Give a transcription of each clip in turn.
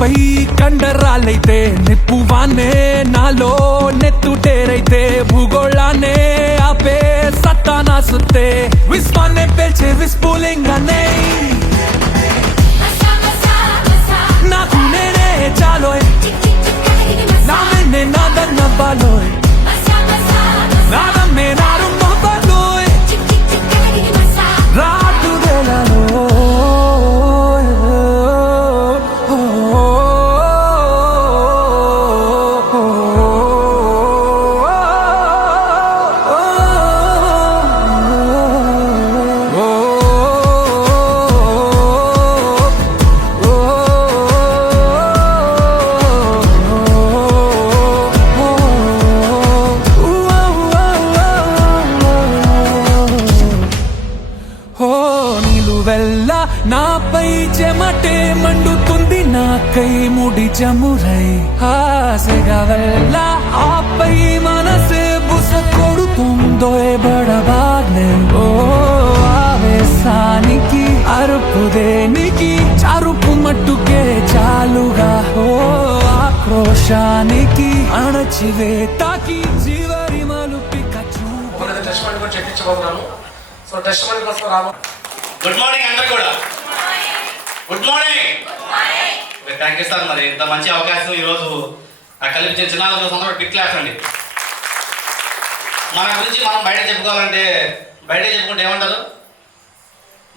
నాపై కండరాలైతే నిప్పువానే నాలో నెత్తుటేరైతే భూగోళాన్నే ఆపే సత్తా నా సుత్తే విశ్వాన్నే పేల్చే విస్ఫులింగానే నాకు నేనే చాలోయ్ నామే నాదన్న బాలోయ్ నాదమ్మే నారు మొబలోయ్ రాటు వేళలో నాపై చెమటే మండుతుంది నాకై ముడి చమురై ఆశగా వెళ్ళ ఆపై మనసే బుస కొడుతుందో బడబాగ్నే ఓ ఆవేశానికి అరుపు దేనికి చరుపు మట్టుకే చాలుగా ఓ ఆక్రోశానికి అణచివేతకి చివరి మలుపిక చూపు చెప్పించబోతున్నాను. సో టెస్ట్ మనీ కోసం రాము. గుడ్ మార్నింగ్ అందరు కూడా. Good morning. Thank you sir. మరి ఇంత మంచి అవకాశం ఈరోజు నాకు కల్పించిన చిన్న అందరూ బిగ్ క్లాస్ అండి. మన గురించి మనం బయట చెప్పుకోవాలంటే బయట చెప్పుకుంటే ఏమంటారు,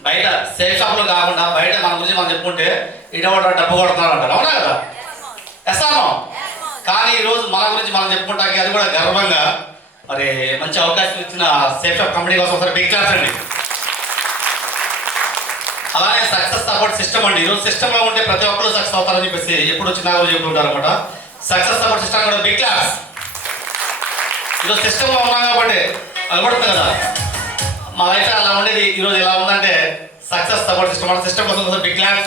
బయట సేఫ్ షాప్లో కాకుండా బయట మన గురించి మనం చెప్పుకుంటే ఇటువంటి డబ్బు కొడుతున్నారు అంటారు. అవునా కదా? ఎస్తాను. కానీ ఈరోజు మన గురించి మనం చెప్పుకుంటానికి అది కూడా గర్వంగా మరి మంచి అవకాశం ఇచ్చిన సేఫ్ షాప్ కంపెనీ కోసం ఒకసారి బిగ్ క్లాస్ అండి. అలానే సక్సెస్ సపోర్ట్ సిస్టమ్ అండి. ఈరోజు సిస్టంలో ఉంటే ప్రతి ఒక్కరు సక్సెస్ అవుతారని చెప్పేసి ఎప్పుడు చిన్న చెప్పుకుంటారు అనమాట. సక్సెస్ సపోర్ట్ సిస్టమ్ కూడా బిగ్ క్లాస్. ఈరోజు సిస్టంలో ఉన్నాం కాబట్టి అనుకుంటుంది కదా మా లైఫ్ అలా ఉండేది. ఈరోజు ఎలా ఉందంటే సక్సెస్ సపోర్ట్ సిస్టమ్ మన సిస్టమ్ కోసం బిగ్ క్లాస్.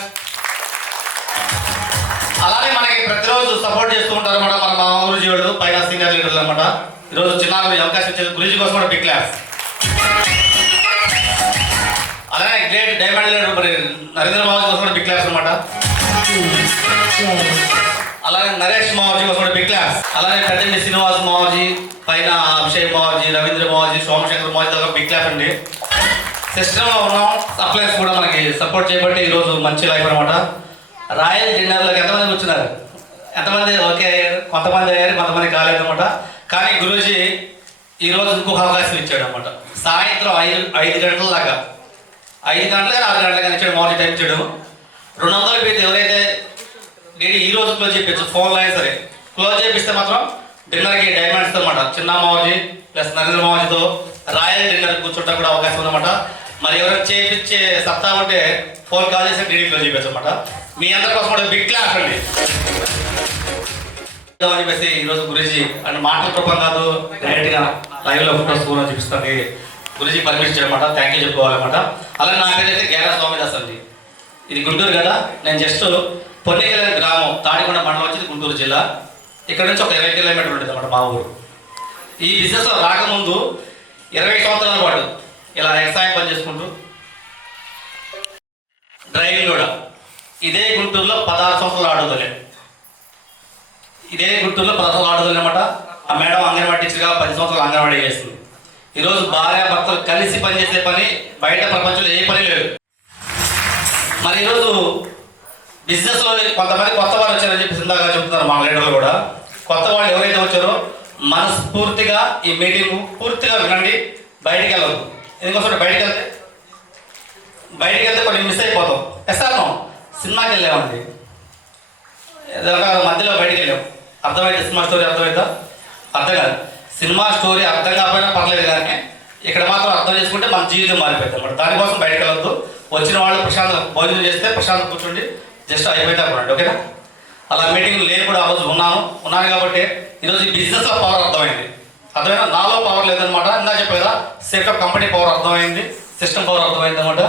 అలానే మనకి ప్రతిరోజు సపోర్ట్ చేస్తూ ఉంటారు అనమాట మన గురుజీ వాళ్ళు పైన సీనియర్ లీడర్లు అనమాట. ఈరోజు చిన్న అవకాశం ఇచ్చేది గురుజీ కోసం కూడా బిగ్ క్లాస్. అలానే గ్రేట్ డైమండ్ లీడర్ మరి నరేంద్ర మావజీ కోసం కూడా బిగ్ క్లాస్ అనమాట. అలానే నరేష్ మావజీ కోసం కూడా బిగ్ క్లాస్. అలానే పెద్దండి శ్రీనివాస్ మావజీ పైన అభిషేక్ మావజీ రవీంద్ర మావజీ సోమశేఖర్ మావజీ దగ్గర బిగ్ క్లాస్ అండి. సిస్టంలో ఉన్నాం. సప్లైస్ కూడా మనకి సపోర్ట్ చేయబట్టి ఈరోజు మంచి లైఫ్ అనమాట. రాయల్ డిన్నర్లకు ఎంతమంది కూర్చున్నారు? ఎంతమంది ఓకే అయ్యారు? కొంతమంది అయ్యారు, కొంతమంది కాలేదన్నమాట. కానీ గురూజీ ఈరోజు ఇంకొక అవకాశం ఇచ్చాడు అనమాట. సాయంత్రం 5 గంటల దాకా 5 గంటలకి 6 గంటలకి ఇచ్చాడు. మార్నింగ్ టైం ఇచ్చాడు. 200 పెట్టి ఎవరైతే డైలీ ఈ రోజు క్లోజ్ చేయించు ఫోన్లో అయినా సరే క్లోజ్ చేపిస్తే మాత్రం డిన్నర్కి డైమండ్స్ అనమాట. చిన్న మావజీ ప్లస్ నరేంద్ర మావజీతో రాయల్ డిన్నర్ కూర్చుంటా కూడా అవకాశం ఉందన్నమాట. మరి ఎవరైనా చేయించే సత్తా ఉంటే ఫోన్ కాల్ చేసి డీడీ క్లోజ్ చేయించు అనమాట. మీ అందరి కోసం కూడా బిగ్ క్లాస్ అండి అని చెప్పేసి ఈరోజు గురూజీ అండ్ మాటల రూపం కాదు డైరెక్ట్గా లైవ్లో ఫోటోస్ కూడా చూపిస్తుంది. గురూజీ పర్మిషన్ చేయమాట. థ్యాంక్ యూ చెప్పుకోవాలన్నమాట. అలాగే నా పేరైతే గేరా స్వామిదాస్ అండి. ఇది గుంటూరు కదా. నేను జస్ట్ పొన్నికల గ్రామం తాడికొండ మండలం వచ్చేది గుంటూరు జిల్లా. ఇక్కడ నుంచి ఒక 20 కిలోమీటర్లు ఉంటుంది అన్నమాట మా ఊరు. ఈ బిజినెస్లో రాకముందు 20 సంవత్సరాల పాటు ఇలా వ్యవసాయం పని చేసుకుంటూ డ్రైవింగ్ కూడా ఇదే గుంటూరులో 16 సంవత్సరాలు ఆడుదలే. ఇదే గుంటూరులో 16 సంవత్సరాలు ఆడుదలే అనమాట. ఆ మేడం అంగన్వాడీ టీచర్గా 10 సంవత్సరాలు అంగన్వాడీ చేస్తుంది. ఈరోజు భార్య భర్తలు కలిసి పనిచేసే పని బయట ప్రపంచంలో ఏ పని లేదు. మరి ఈరోజు బిజినెస్లో కొంతమంది కొత్త వాళ్ళు వచ్చారని చెప్పి ఇందాక చెప్తున్నారు మా లీడర్లు కూడా. కొత్త వాళ్ళు ఎవరైతే వచ్చారో మనస్ఫూర్తిగా ఈ మీటింగ్ పూర్తిగా వినండి. బయటికి వెళ్ళదు. ఎందుకోసం బయటికి వెళ్తే కొన్ని మిస్ అయిపోతాం. ఎస్తాను సినిమాకి వెళ్ళామండి, మధ్యలో బయటికి వెళ్ళాం. అర్థమైతే సినిమా స్టోరీ అర్థమైందా? అర్థం కాదు. సినిమా స్టోరీ అర్థం కాకపోయినా పర్లేదు, కానీ ఇక్కడ మాత్రం అర్థం చేసుకుంటే మన జీవితం మారిపోతుంది అన్నమాట. దానికోసం బయటకు వెళ్ళొద్దు. వచ్చిన వాళ్ళు ప్రశాంత భోజనం చేస్తే ప్రశాంతం కూర్చోండి, జస్ట్ అయిపోతే అప్పుడు. ఓకేనా? అలా మీటింగ్ నేను కూడా ఆ రోజు ఉన్నాను కాబట్టి ఈరోజు ఈ బిజినెస్లో పవర్ అర్థమైంది. అర్థమైనా నాలో పవర్ లేదనమాట. ఇందా చెప్పే కదా సేఫ్ కంపెనీ పవర్ అర్థమైంది, సిస్టమ్ పవర్ అర్థమైంది అనమాట.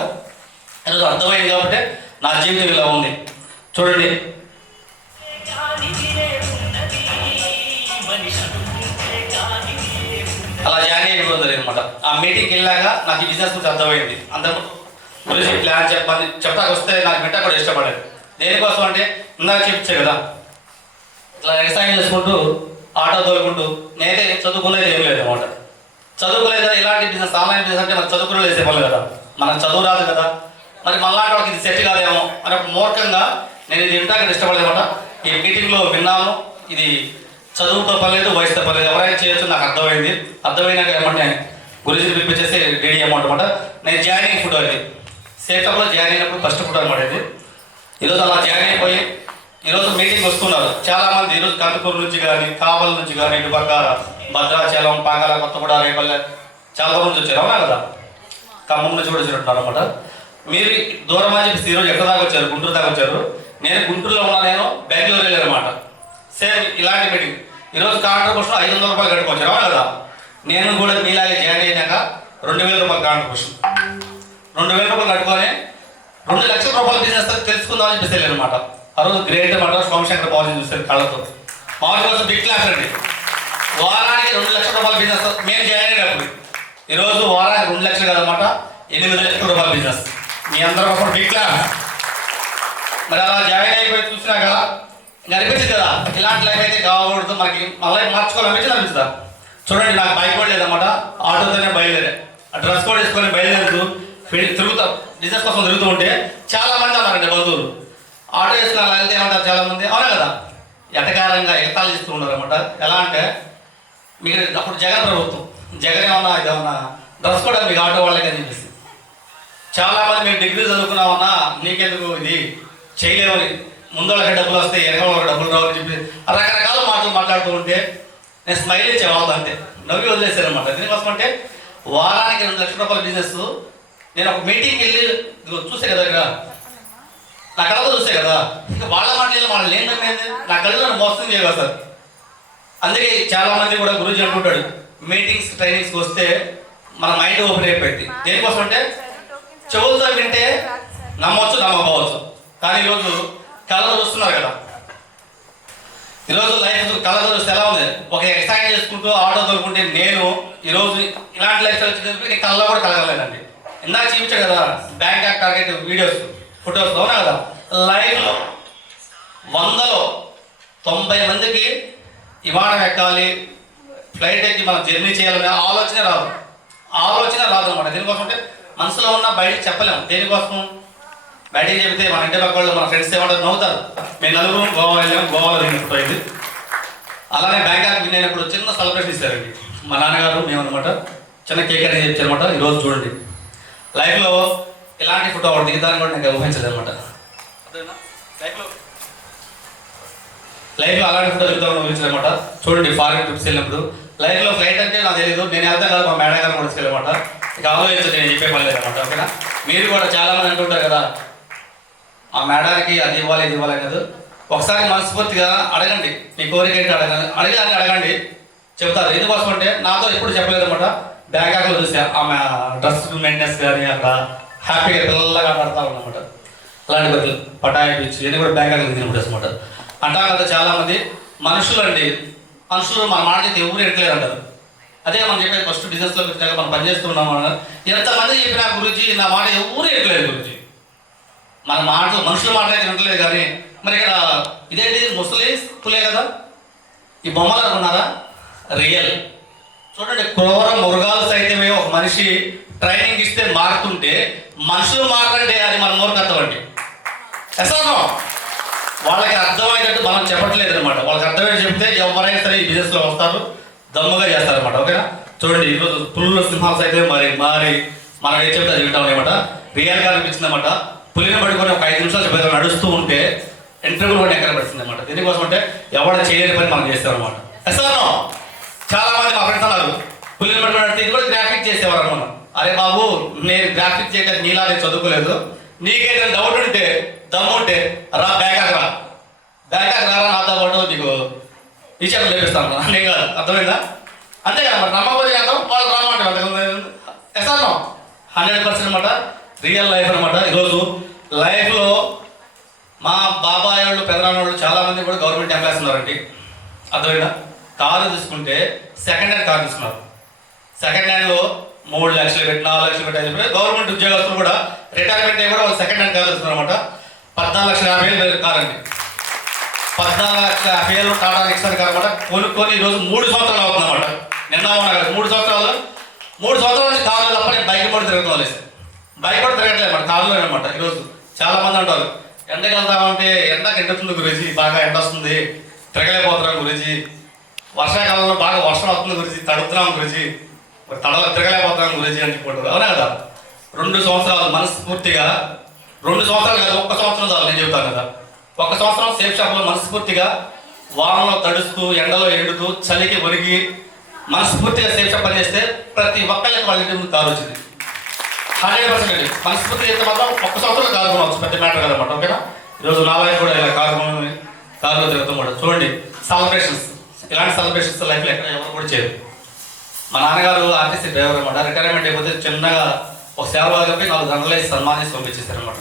ఈరోజు అర్థమైంది కాబట్టి నా జీవితం ఇలా ఉంది. చూడండి, అలా జాయిన్ అయిపోతుంది అనమాట. ఆ మీటింగ్కి వెళ్ళాక నాకు ఈ బిజినెస్ గురించి అర్థమైంది. అందరూ గురించి ప్లాన్ చెప్తాకి వస్తే నాకు వింటా కూడా ఇష్టపడేది. దేనికోసం అంటే ఇందాక చెప్తే కదా ఇట్లా వ్యవసాయం చేసుకుంటూ ఆటో తోలుకుంటూ నేనైతే చదువుకునేది ఏం లేదు అన్నమాట. చదువుకోలేదు ఇలాంటి బిజినెస్ ఆన్లైన్ బిజినెస్ అంటే మనం చదువుకునే చేసే పనులు కదా, మనకు చదువు రాదు కదా, మరి మళ్ళాంటి వాళ్ళకి ఇది సెట్ కాదేమో అని మూర్ఖంగా నేను ఇది వింటానికి ఇష్టపడలేదన్నమాట. ఈ మీటింగ్లో విన్నాను, ఇది చదువుతో పర్లేదు వయసుతో పర్లేదు ఎవరైనా చేయొచ్చు నాకు అర్థమైంది. అర్థమైనాక ఏమంటే గురించి పిలిపించేసి రెడీ అమౌంట్ అనమాట. నేను జాయినింగ్ ఫుడ్ అది సేఫ్లో జాయిన్ అయినప్పుడు ఫస్ట్ ఫుడ్ అనమాట ఇది. ఈరోజు అలా జాయిన్ అయిపోయి ఈరోజు మీటింగ్ వస్తున్నారు చాలామంది. ఈరోజు కందుకూరు నుంచి కానీ కావల నుంచి కానీ ఇటు పక్క భద్రాచలం పాకాల కొత్తగూడ రేపల్లె చాలా దూరం నుంచి వచ్చారు అవునా కదా, ఖమ్మం నుంచి కూడా వచ్చినట్టున్నారు అనమాట. మీరు దూరం అని చెప్పేసి ఈరోజు ఎక్కడ దాకా వచ్చారు, గుంటూరు దాకా వచ్చారు. నేను గుంటూరులో ఉన్నా, నేను బెంగళూరు వెళ్ళాను అనమాట. సేమ్ ఇలాంటి మీటింగ్ ఈరోజు కాంట్రిబ్యూషన్ 500 రూపాయలు కట్టుకొచ్చారు అవునా కదా. నేను కూడా మీలాగే జాయిన్ అయినాక 2000 రూపాయలు కాంట్రిబ్యూషన్ 2000 రూపాయలు కట్టుకొని 2 లక్షల రూపాయల బిజినెస్ తెలుసుకుందామని చెప్పేసి వెళ్ళాను అనమాట. ఆ రోజు గ్రేట్ మాట సోమశంకర్ మాజీ చూసారు కళ్ళతో. మాజీ కోసం బిగ్ క్లాస్ అండి. వారానికి 2 లక్షల రూపాయల బిజినెస్ మేము జాయిన్ అయినప్పుడు. ఈరోజు వారానికి 2 లక్షలు కదనమాట, 8 లక్షల రూపాయల బిజినెస్. మీ అందరూ ఒక బిగ్ క్లాస్. మరి అలా జాయిన్ అయిపోయి చూసినా కదా ఇంకా అనిపించింది కదా, ఇలాంటి లైఫ్ అయితే కావకూడదు, మనకి మళ్ళీ అనిపించదా. చూడండి నాకు బైక్ కూడా లేదన్నమాట, ఆటోతోనే బయలుదేరా. ఆ డ్రెస్ కోడ్ వేసుకొని బయలుదేరుతూ తిరుగుతా బిజినెస్ కోసం తిరుగుతూ ఉంటే చాలా మంది ఉన్నారండి బంధువులు. ఆటో వేసుకుని అలా వెళ్తే ఏమంటారు చాలా మంది అవునా కదా, ఎటకారంగా ఎగతాళి ఇస్తూ ఉన్నారు అనమాట. ఎలా అంటే మీకు అప్పుడు జగన్ ప్రభుత్వం, జగన్ ఏమన్నా ఇదేమన్నా డ్రెస్ కోడ్ మీకు ఆటో వాళ్ళకి అని చెప్పేసి చాలా మంది మీరు డిగ్రీ చదువుకున్నామన్నా నీకెందుకు ఇది చేయలేమని, ముందు వాళ్ళకి డబ్బులు వస్తాయి వెనక వాళ్ళకి డబ్బులు రావని చెప్పి రకరకాల మాటలు మాట్లాడుతూ ఉంటే నేను స్మైల్ ఇచ్చే వాళ్ళు అంతే, నవ్వి వదిలేసాను అనమాట. దీనికోసం అంటే వారానికి 2 లక్షల రూపాయల బిజినెస్. నేను ఒక మీటింగ్కి వెళ్ళి చూసే కదా, ఇక్కడ నా కళ్ళతో చూసే కదా, ఇంకా వాళ్ళ మాటలు వాళ్ళు ఏం నమ్మేది, నా కళ్ళు నన్ను మోసం చేయగలరు సార్. అందుకే చాలా మంది కూడా గురించి అంటుంటాడు మీటింగ్స్ ట్రైనింగ్స్కి వస్తే మన మైండ్ ఓపెన్ అయిపోయింది. దేనికోసం అంటే చెవులతో వింటే నమ్మవచ్చు నమ్మకపోవచ్చు, కానీ ఈరోజు కళ్ళతో చూస్తున్నారు కదా. ఈరోజు లైఫ్ కళ్ళతో చూస్తే ఎలా ఉంది, ఒక ఎక్సైజ్ చేసుకుంటూ ఆటో తోలుకుంటే నేను ఈరోజు ఇలాంటి లైఫ్ వచ్చి నీ కళ్ళలో కూడా కలగలేదండి. ఇందాక చూపించాడు కదా బ్యాంకాక్ టార్గెట్ వీడియోస్ ఫొటోస్ అవునా కదా. లైఫ్లో 100లో 90 మందికి విమానం ఎక్కాలి, ఫ్లైట్ ఎక్కి మనం జర్నీ చేయాలనే ఆలోచన రాదు అనమాట. దేనికోసం అంటే మనసులో ఉన్న బయటికి చెప్పలేము. దేనికోసం బయటికి చెబితే మన ఇంటి పక్క వాళ్ళు మన ఫ్రెండ్స్ ఏమంటారు, నవ్వుతారు. మేము నలుగురు గోవా వెళ్ళాము, గోవాలో దిగినప్పుడు అయింది. అలానే బ్యాంకాక్ విన్ అయినప్పుడు చిన్న సెలబ్రేషన్ ఇస్తారండి మా నాన్నగారు మేము అనమాట. చిన్న కేక్ అనేది ఇచ్చారనమాట. ఈరోజు చూడండి లైఫ్లో ఇలాంటి ఫోటో ఒకటి దిగుతాను కూడా నాకు ఊహించలేదు అనమాట. లైఫ్లో అలాంటి ఫోటో దిగుతామని ఊహించాలన్నమాట. చూడండి ఫారిన్ ట్రిప్స్ వెళ్ళినప్పుడు లైఫ్లో ఫ్లైట్ అంటే నాకు తెలియదు, నేను వెళ్తాను కదా మా మేడం గారు కూడా తీసుకెళ్ళమాట. ఇక ఆలోచించండి, నేను చెప్పే పని లేదన్నమాట. ఓకేనా, మీరు కూడా చాలామంది అంటుంటారు కదా ఆ మేడానికి అది ఇవ్వాలి ఇది ఇవ్వాలి కదా. ఒకసారి మనస్ఫూర్తిగా అడగండి, మీ కోరిక ఏంటి అడగండి చెప్తారు. ఎందుకోసం అంటే నాతో ఎప్పుడు చెప్పలేదు అనమాట. బ్యాంకాక్లో చూసా ఆమె డ్రెస్ మెయింటెనెన్స్ కానీ అక్కడ హ్యాపీగా పిల్లలుగా ఆడతా ఉన్నమాట. అలాంటి బదులు పటాయి బీచ్ ఇవన్నీ కూడా బ్యాంకాక్లో తినప్పుడు అనమాట. అంటారు కదా చాలామంది మనుషులు మన మాట చేతి ఎవరు ఎట్లేదు అంటారు. అదే మనం చెప్పేది ఫస్ట్ బిజినెస్లో వచ్చాక మనం పనిచేస్తున్నాం అన్నారు. ఎంతమంది చెప్పినా గురించి నా మాట ఎవరు ఎట్లేదు గురించి, మన మాటలు మనుషుల మాట అయితే వింటలేదు. కానీ మరి ఇక్కడ ఇదేంటి ముసలి పులే కదా, ఈ బొమ్మలు అనుకున్నారా రియల్. చూడండి క్రూర మృగాలు సైతమే ఒక మనిషి ట్రైనింగ్ ఇస్తే మారుతుంటే మనుషులు మారంటే అది మన మూర్ఖత్వం అండి. ఎసానో వాళ్ళకి అర్థమయ్యేటట్టు మనం చెప్పట్లేదు అనమాట. వాళ్ళకి అర్థమయ్యేది చెప్తే ఎవరైనా సరే ఈ బిజినెస్లో వస్తారు, దమ్ముగా చేస్తారనమాట. ఓకేనా, చూడండి ఈరోజు పులుల సింహాలు అయితే మారి మనం ఏం చెప్తే అది వింటాం అనమాట. రియల్గా అనిపించింది అనమాట. పులిని పట్టుకొని ఒక 5 నిమిషాలు చెప్పేది నడుస్తూ ఉంటే ఇంటర్వ్యూ కూడా ఎక్కడ పడుతుంది అనమాట. దీనికోసం అంటే ఎవడ చేయలేని పని మనం చేస్తాం అనమాట. ఎసానో చాలా మంది మా ఫ్రెండ్స్ అన్నారు పులిని పట్టుకుని ఇది కూడా గ్రాఫిక్ చేసేవారు అనమాట. అరే బాబు నేను గ్రాఫిక్ చేయడానికి నీలా నేను చదువుకోలేదు, నీకేదైనా డౌట్ ఉంటే దమ్ము ఉంటే రా బ్యాంకాక్ రారా నాతో పాటు నీకు ఈ చెప్పలు లేపిస్తాను నేను కాదు. అర్థమైందా? అంతే కదా మరి నమ్మకపోతే చేద్దాం, వాళ్ళు రామంటే ఎసానో 100% అనమాట. రియల్ లైఫ్ అనమాట. ఈరోజు లైఫ్లో మా బాబాయ్ వాళ్ళు పెదనాన్న వాళ్ళు చాలామంది కూడా గవర్నమెంట్ ఎంప్లాయీస్ ఉన్నారండి. అర్థమైనా కారు తీసుకుంటే సెకండ్ హ్యాండ్ కారు తీసుకున్నారు. సెకండ్ హ్యాండ్లో 3 లక్షలు పెట్టి 4 లక్షలు పెట్టి గవర్నమెంట్ ఉద్యోగస్తులు కూడా రిటైర్మెంట్ అయ్యి కూడా వాళ్ళు సెకండ్ హ్యాండ్ కారు తీసుకున్నారు అనమాట. 14,50,000 కారు అండి. 14,50,000 టాటా నెక్సన్ కారు అనమాట. కొనుక్కొని ఈరోజు 3 సంవత్సరాలు అవుతుందన్నమాట. నిన్న ఉన్నా కదా 3 సంవత్సరాలు నుంచి కారులో తప్ప నేను బైక్ కూడా తిరగడం లేదు. బైక్ కూడా తిరగట్లేదు అన్నమాట, కారులో అనమాట. ఈరోజు చాలా మంది అంటారు ఎండకి వెళ్తామంటే ఎండకి ఎండుతుంది గురించి, బాగా ఎండ వస్తుంది తిరగలేకపోతున్నాం గురించి, వర్షాకాలంలో బాగా వర్షం వస్తుంది గురించి, తడుతున్నాం గురించి, మరి తిరగలేకపోతున్నాం గురించి అని చెప్పారు. అవునా కదా? 2 సంవత్సరాలు మనస్ఫూర్తిగా, 2 సంవత్సరాలు కాదు, 1 సంవత్సరం చాలు నేను చెబుతాను కదా. 1 సంవత్సరం సేఫ్ షాప్లో మనస్ఫూర్తిగా వానలో తడుస్తూ, ఎండలో ఎండుతూ, చలికి వణికి మనస్ఫూర్తిగా సేఫ్ షాప్ పని చేస్తే ప్రతి ఒక్కరికి వాళ్ళ ఇంటి ముందు కారు వచ్చింది. 100% అండి. మనస్ఫూర్తిగా అయితే మాత్రం 1 సంవత్సరం కారు కొనవచ్చు, పెద్ద మ్యాటర్ కదనమాట. ఓకేనా? ఈరోజు నా లైఫ్ కూడా ఇలా కారులో తిరుగుతాం కూడా. చూడండి సెలబ్రేషన్స్, ఇలాంటి సెలబ్రేషన్స్ లైఫ్లో ఎక్కడ ఎవరు కూడా చేయరు. మా నాన్నగారు ఆర్టీసీ డ్రైవర్ అనమాట. రిటైర్మెంట్ అయిపోతే చిన్నగా ఒక సేవగా చెప్పి 4 గంటలు వేసి సన్మానించి పంపించేస్తారు అనమాట.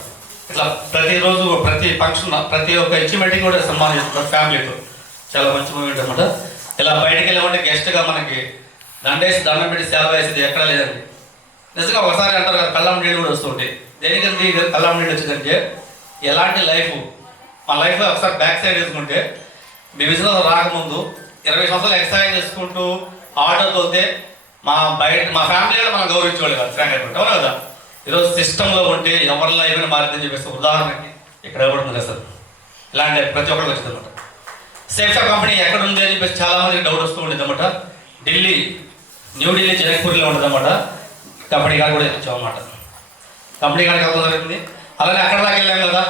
ఇట్లా ప్రతిరోజు ప్రతి ఫంక్షన్, ప్రతి ఒక్క అచీవ్మెంట్కి కూడా సన్మానం చేస్తున్నారు ఫ్యామిలీతో. చాలా మంచి మూమెంట్ అనమాట. ఇలా బయటకు వెళ్ళామంటే గెస్ట్గా మనకి దండేసి దండం పెట్టి సేవ వేసేది ఎక్కడ లేదండి. నిజంగా ఒకసారి అంటారు కదా కళ్ళం నీళ్ళు కూడా వస్తుంటాయి. దేనికంటే కళ్ళం నీళ్ళు వచ్చిందంటే ఎలాంటి లైఫ్, మా లైఫ్లో ఒకసారి బ్యాక్ సైడ్ వేసుకుంటే మీ బిజినెస్ రాకముందు 20 సంవత్సరాలు ఎక్సర్సైజ్ చేసుకుంటూ ఆటో తోలితే మా ఫ్యామిలీ కూడా మనం గౌరవించేవాళ్ళు కాదు, ఫ్రాంక్ అయిపోయింది. అవును కదా? ఈరోజు సిస్టంలో ఉంటే ఎవరి లైఫ్ మారిందని చెప్పేసి ఉదాహరణకి ఇక్కడ ఇవ్వబడుతుంది కదా సార్. ఇలాంటి ప్రతి ఒక్కరికి వచ్చింది అనమాట. సేఫ్ షాప్ కంపెనీ ఎక్కడ ఉంది అని చెప్పేసి చాలా మందికి డౌట్ వస్తూ ఉండేది అనమాట. న్యూఢిల్లీ జనక్పూర్లో ఉంటుంది అనమాట. కంపెనీ కాడ కూడా వచ్చామన్నమాట. కంపెనీ కాడికి వెళ్ళడం జరుగుతుంది. అలాగే అక్కడ దాకా వెళ్ళాం కదా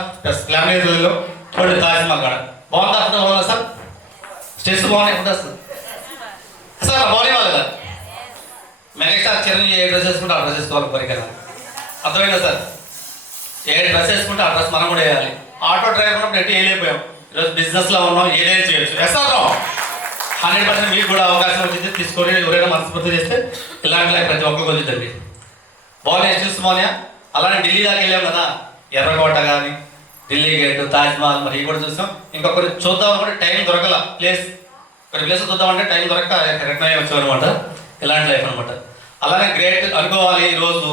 ఫ్యామిలీలో చూడండి తాజ్మహల్ కాడ బాగుందా? అప్పుడు బాగుందా సార్? స్టేట్స్ బాగున్నాయి ఉంటుంది సార్. బాగునే వాళ్ళు కదా. మెగాస్టార్ చిరంజీవి ఏ డ్రెస్ వేసుకుంటే ఆ డ్రెస్ వేసుకోవాలి కోరికనా? అర్థమైందా సార్? ఏ డ్రెస్ వేసుకుంటే ఆ డ్రెస్ మనం కూడా వేయాలి. ఆటో డ్రైవర్ ఉన్నప్పుడు ఎట్టి వేయలేకపోయాం. ఈరోజు బిజినెస్లో ఉన్నాం, ఏదైనా చేయొచ్చు. వేస్తాం 100% మీకు కూడా అవకాశం వచ్చింది. తీసుకొని ఎవరైనా మనస్ఫూర్తి చేస్తే ఇలాంటి లైఫ్ ప్రతి ఒక్కరికి వచ్చిందండి. బాగున్నాయి చూసి బాగున్నాయా? అలానే ఢిల్లీ దాకా వెళ్ళాం కదా, ఎర్రకోట కానీ, ఢిల్లీ గేట్, తాజ్మహల్, మరి ఇవి కూడా చూసాం. ఇంకొకటి చూద్దాం కూడా టైం దొరకల. కొన్ని ప్లేస్ చూద్దామంటే టైం దొరక రిటర్న్ అయ్యి వచ్చాం అనమాట. ఇలాంటి లైఫ్ అనమాట. అలానే గ్రేట్ అనుకోవాలి. ఈరోజు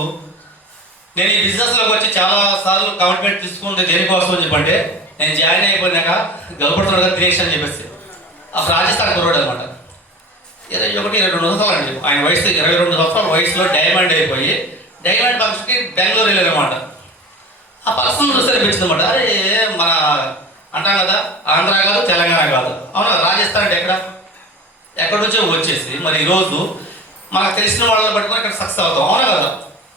నేను ఈ బిజినెస్లోకి వచ్చి చాలా సార్లు కమిట్మెంట్ తీసుకుంటే దేనికోసం అని చెప్పంటే, నేను జాయిన్ అయిపోయినాక గల్పడుతున్నాడు కదా దినేష్ అని చెప్పేసి రాజస్థాన్ కుర్రాడు అనమాట. 21-22 సంవత్సరాలు అండి ఆయన వయసు. 22 సంవత్సరాల వయసులో డైమండ్ అయిపోయి డైమండ్ ఫంక్షన్కి బెంగళూరు వెళ్ళారనమాట. ఆ పర్సన్ చూస్తే అనిపించింది అనమాట. అరే మన అంటాం కదా ఆంధ్ర కాదు తెలంగాణ కాదు, అవునా? రాజస్థాన్ అంటే ఎక్కడి నుంచో వచ్చేసి మరి ఈరోజు మనకు తెలిసిన వాళ్ళని పట్టుకొని ఇక్కడ సక్సెస్ అవుతాం, అవునా కదా?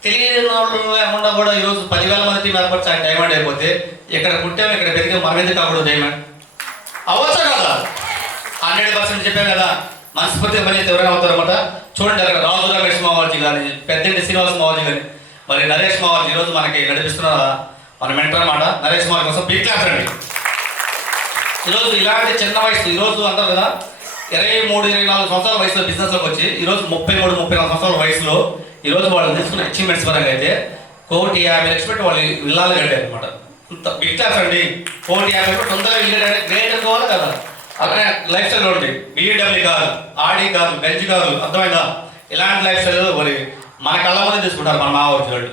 తెలియని వాళ్ళు లేకుండా కూడా ఈరోజు 10,000 మంది టీం ఏర్పరిచి ఆయన డైమండ్ అయిపోతే ఇక్కడ పుట్టాము, ఇక్కడ పెరిగే మన మీద కాకూడదు డైమండ్ అవ్వచ్చా కదా? 100% చెప్పాను కదా. మనస్ఫూర్తిగా పని అయితే ఎవరైనా అవుతారన్నమాట. చూడండి అక్కడ రాజు రమేష్ మావాజీ కానీ, పెద్దంటి శ్రీనివాస్ మావాజీ కానీ, మరి నరేష్ మావాజీ ఈరోజు మనకి నడిపిస్తున్న మన మెంటర్ అన్నమాట. నరేష్ మావాజీ కోసం బిగ్ క్లాస్ అండి. ఈరోజు ఇలాంటి చిన్న వయసు, ఈరోజు అంటారు కదా 23-24 సంవత్సరాల వయసులో బిజినెస్లోకి వచ్చి ఈరోజు 33-34 సంవత్సరాల వయసులో ఈరోజు వాళ్ళు తీసుకున్న అచీవ్మెంట్స్ పరంగా అయితే 1,50,00,000 పెట్టి వాళ్ళు ఇల్లాలు కట్టారు అనమాట. ఇంత బిగ్ క్లాస్ అండి. 1,50,00,000 పెట్టి తొందరగా ఇల్లు కట్టారు. గ్రేట్ అనుకోవాలి కదా. అలానే లైఫ్ స్టైల్ ఉంటుంది. BMW కారు, ఆడి కారు, బెంజ్ కారు, అర్థమైందా? ఇలాంటి లైఫ్ స్టైల్ మరి మన కళ్ళ ముందే తీసుకుంటారు మన మావోజీ వాళ్ళు.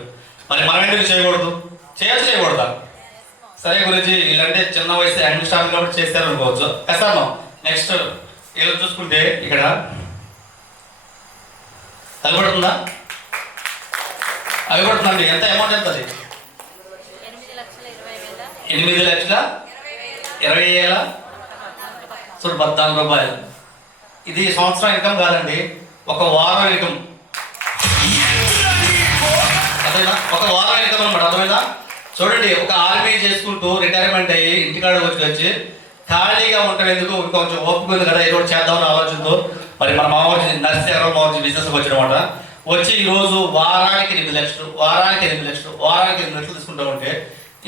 మరి మనం ఎందుకు చేయకూడదు? చేయకూడదా? సరే గురించి వీళ్ళంటే చిన్న వయసు యంగ్ స్టార్ కాబట్టి చేస్తారు అనుకోవచ్చు. ఎసాను నెక్స్ట్ వీళ్ళు చూసుకుంటే ఇక్కడ అవిపడుతుందండి. ఎంత అమౌంట్ ఎంత? అది 8,20,000 చూడు 14 రూపాయలు. ఇది సంవత్సరం ఇన్కమ్ కాదండి, ఒక వారం ఇన్కమ్. అదేనా? ఒక వారం ఇన్కమ్ అనమాట. అర్థమైందా? చూడండి, ఒక ఆర్మీ చేసుకుంటూ రిటైర్మెంట్ అయ్యి ఇంటికాడ వచ్చి ఖాళీగా ఉంటాం ఎందుకు, ఇంకొంచెం ఓపిక ఉంది కదా ఏదో చేద్దామని ఆలోచనతో మరి మన మామూలు నర్సీరావు మామూలు బిజినెస్కి వచ్చినమాట. వచ్చి ఈరోజు వారానికి 8 లక్షలు, వారానికి 8 లక్షలు, వారానికి 8 లక్షలు తీసుకుంటూ ఉంటే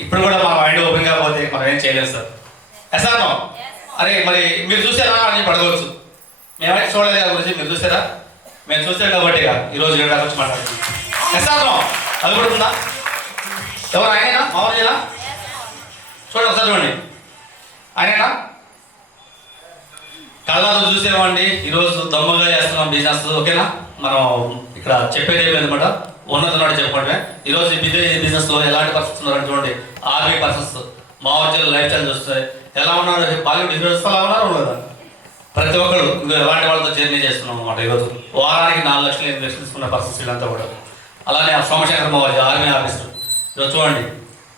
ఇప్పుడు కూడా మన మైండ్ ఓపెన్ కాకపోతే మనం ఏం చేయలేదు సార్. సార్ అరే మరి మీరు చూసారా అని అడగవచ్చు. మేమైతే చూడలేదు కదా గురించి, మీరు చూసారా? మేము చూసాం కాబట్టి ఈరోజు ఇక్కడ వచ్చి మాట్లాడుతున్నాం. సార్ అది పడుతుందా? ఎవరు ఆయనేనా? మామూలుగా చూడండి ఒకసారి చూడండి. ఆయనేనా? కళ్ళతో చూసేవాడిని. ఈరోజు దమ్ముగా చేస్తున్నాం బిజినెస్. ఓకేనా? మనం ఇక్కడ చెప్పేది ఏం లేదన్నమాట, ఉన్నది చెప్పండి. ఈరోజు బిజినెస్లో ఎలాంటి పర్సన్స్ ఉన్నారని చూడండి. ఆర్మీ పర్సన్స్, మా వచ్చే లైఫ్ స్టైల్ చూస్తే ఎలా ఉన్నారు, బాలీవుడ్ హీరోస్ అలా ఉన్నారు లేదా? ప్రతి ఒక్కరు ఇంకా ఎలాంటి వాళ్ళతో జర్నీ చేస్తున్నాం అనమాట. ఈరోజు వారానికి 4 లక్షలు 8 లక్షలు తీసుకున్న పర్సన్స్ వీళ్ళంతా కూడా. అలానే ఆ సోమశేఖర్ మావాజీ ఆర్మీ ఆఫీసర్, ఈరోజు చూడండి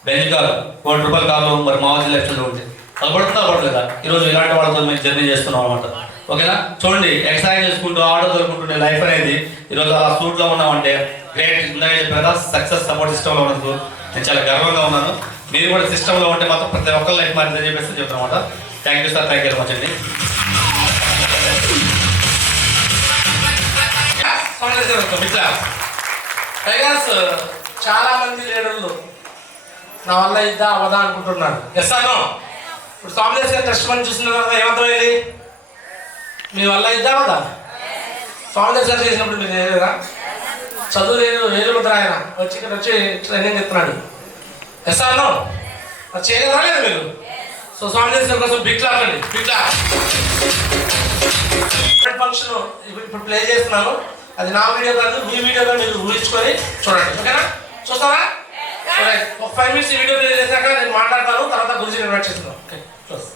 బెంజ్ కారు ₹1,00,000 కార్లు మరి మావాజీ లైఫ్ స్టైల్ ఉంది. అది పడుతుందా పడలేదా? ఈరోజు ఇలాంటి వాళ్ళతో మేము జర్నీ చేస్తున్నాం అనమాట. ఓకేనా? చూడండి ఎక్సర్సైజ్ చేసుకుంటూ ఆటో దొరుకుంటుండే లైఫ్ అనేది ఈరోజు ఆ సూట్లో ఉన్నామంటే గ్రేట్. ఇందాక చెప్పిన కదా సక్సెస్ సపోర్ట్ సిస్టంలో ఉన్నందుకు నేను చాలా గర్వంగా ఉన్నాను. మీరు కూడా సిస్టంలో ఉంటే మాత్రం ప్రతి ఒక్కరి లైఫ్ మారిందని చెప్పేసి చెప్తాను అనమాట. Thank you sir, thank you very much అండి. టైగర్స్ చాలా మంది లీడర్లు నా వల్ల ఇద్దా అవదా అనుకుంటున్నారు. ఎస్సాను ఇప్పుడు సామ్లేస్ గారు టెస్ట్ మని చూసిన తర్వాత ఏమర్థమైంది? మీ వల్ల ఇద్దా అవదా? సామ్లేస్ గారు చేసినప్పుడు మీరు చేయలేదా? చదువు లేదు వేలు ముద్ర ఆయన ఇక్కడ వచ్చి ట్రైనింగ్ ఇస్తున్నాడు. ఎస్సాను అది చేయలేదా లేదు మీరు? సో సామ్లేస్ గారి కోసం బిగ్ క్లాప్ అండి, బిగ్ క్లాప్. ఫంక్షన్ ఇప్పుడు ప్లే చేస్తున్నాను, అది నా వీడియో కాదు మీ వీడియోగా మీరు ఊహించుకొని చూడండి. ఓకేనా? చూస్తారా? ఒక 5 minutes ఈ వీడియో ప్లే చేశాక నేను మాట్లాడతాను, తర్వాత గురించి ఇన్వైట్ చేస్తున్నాను. Okay close.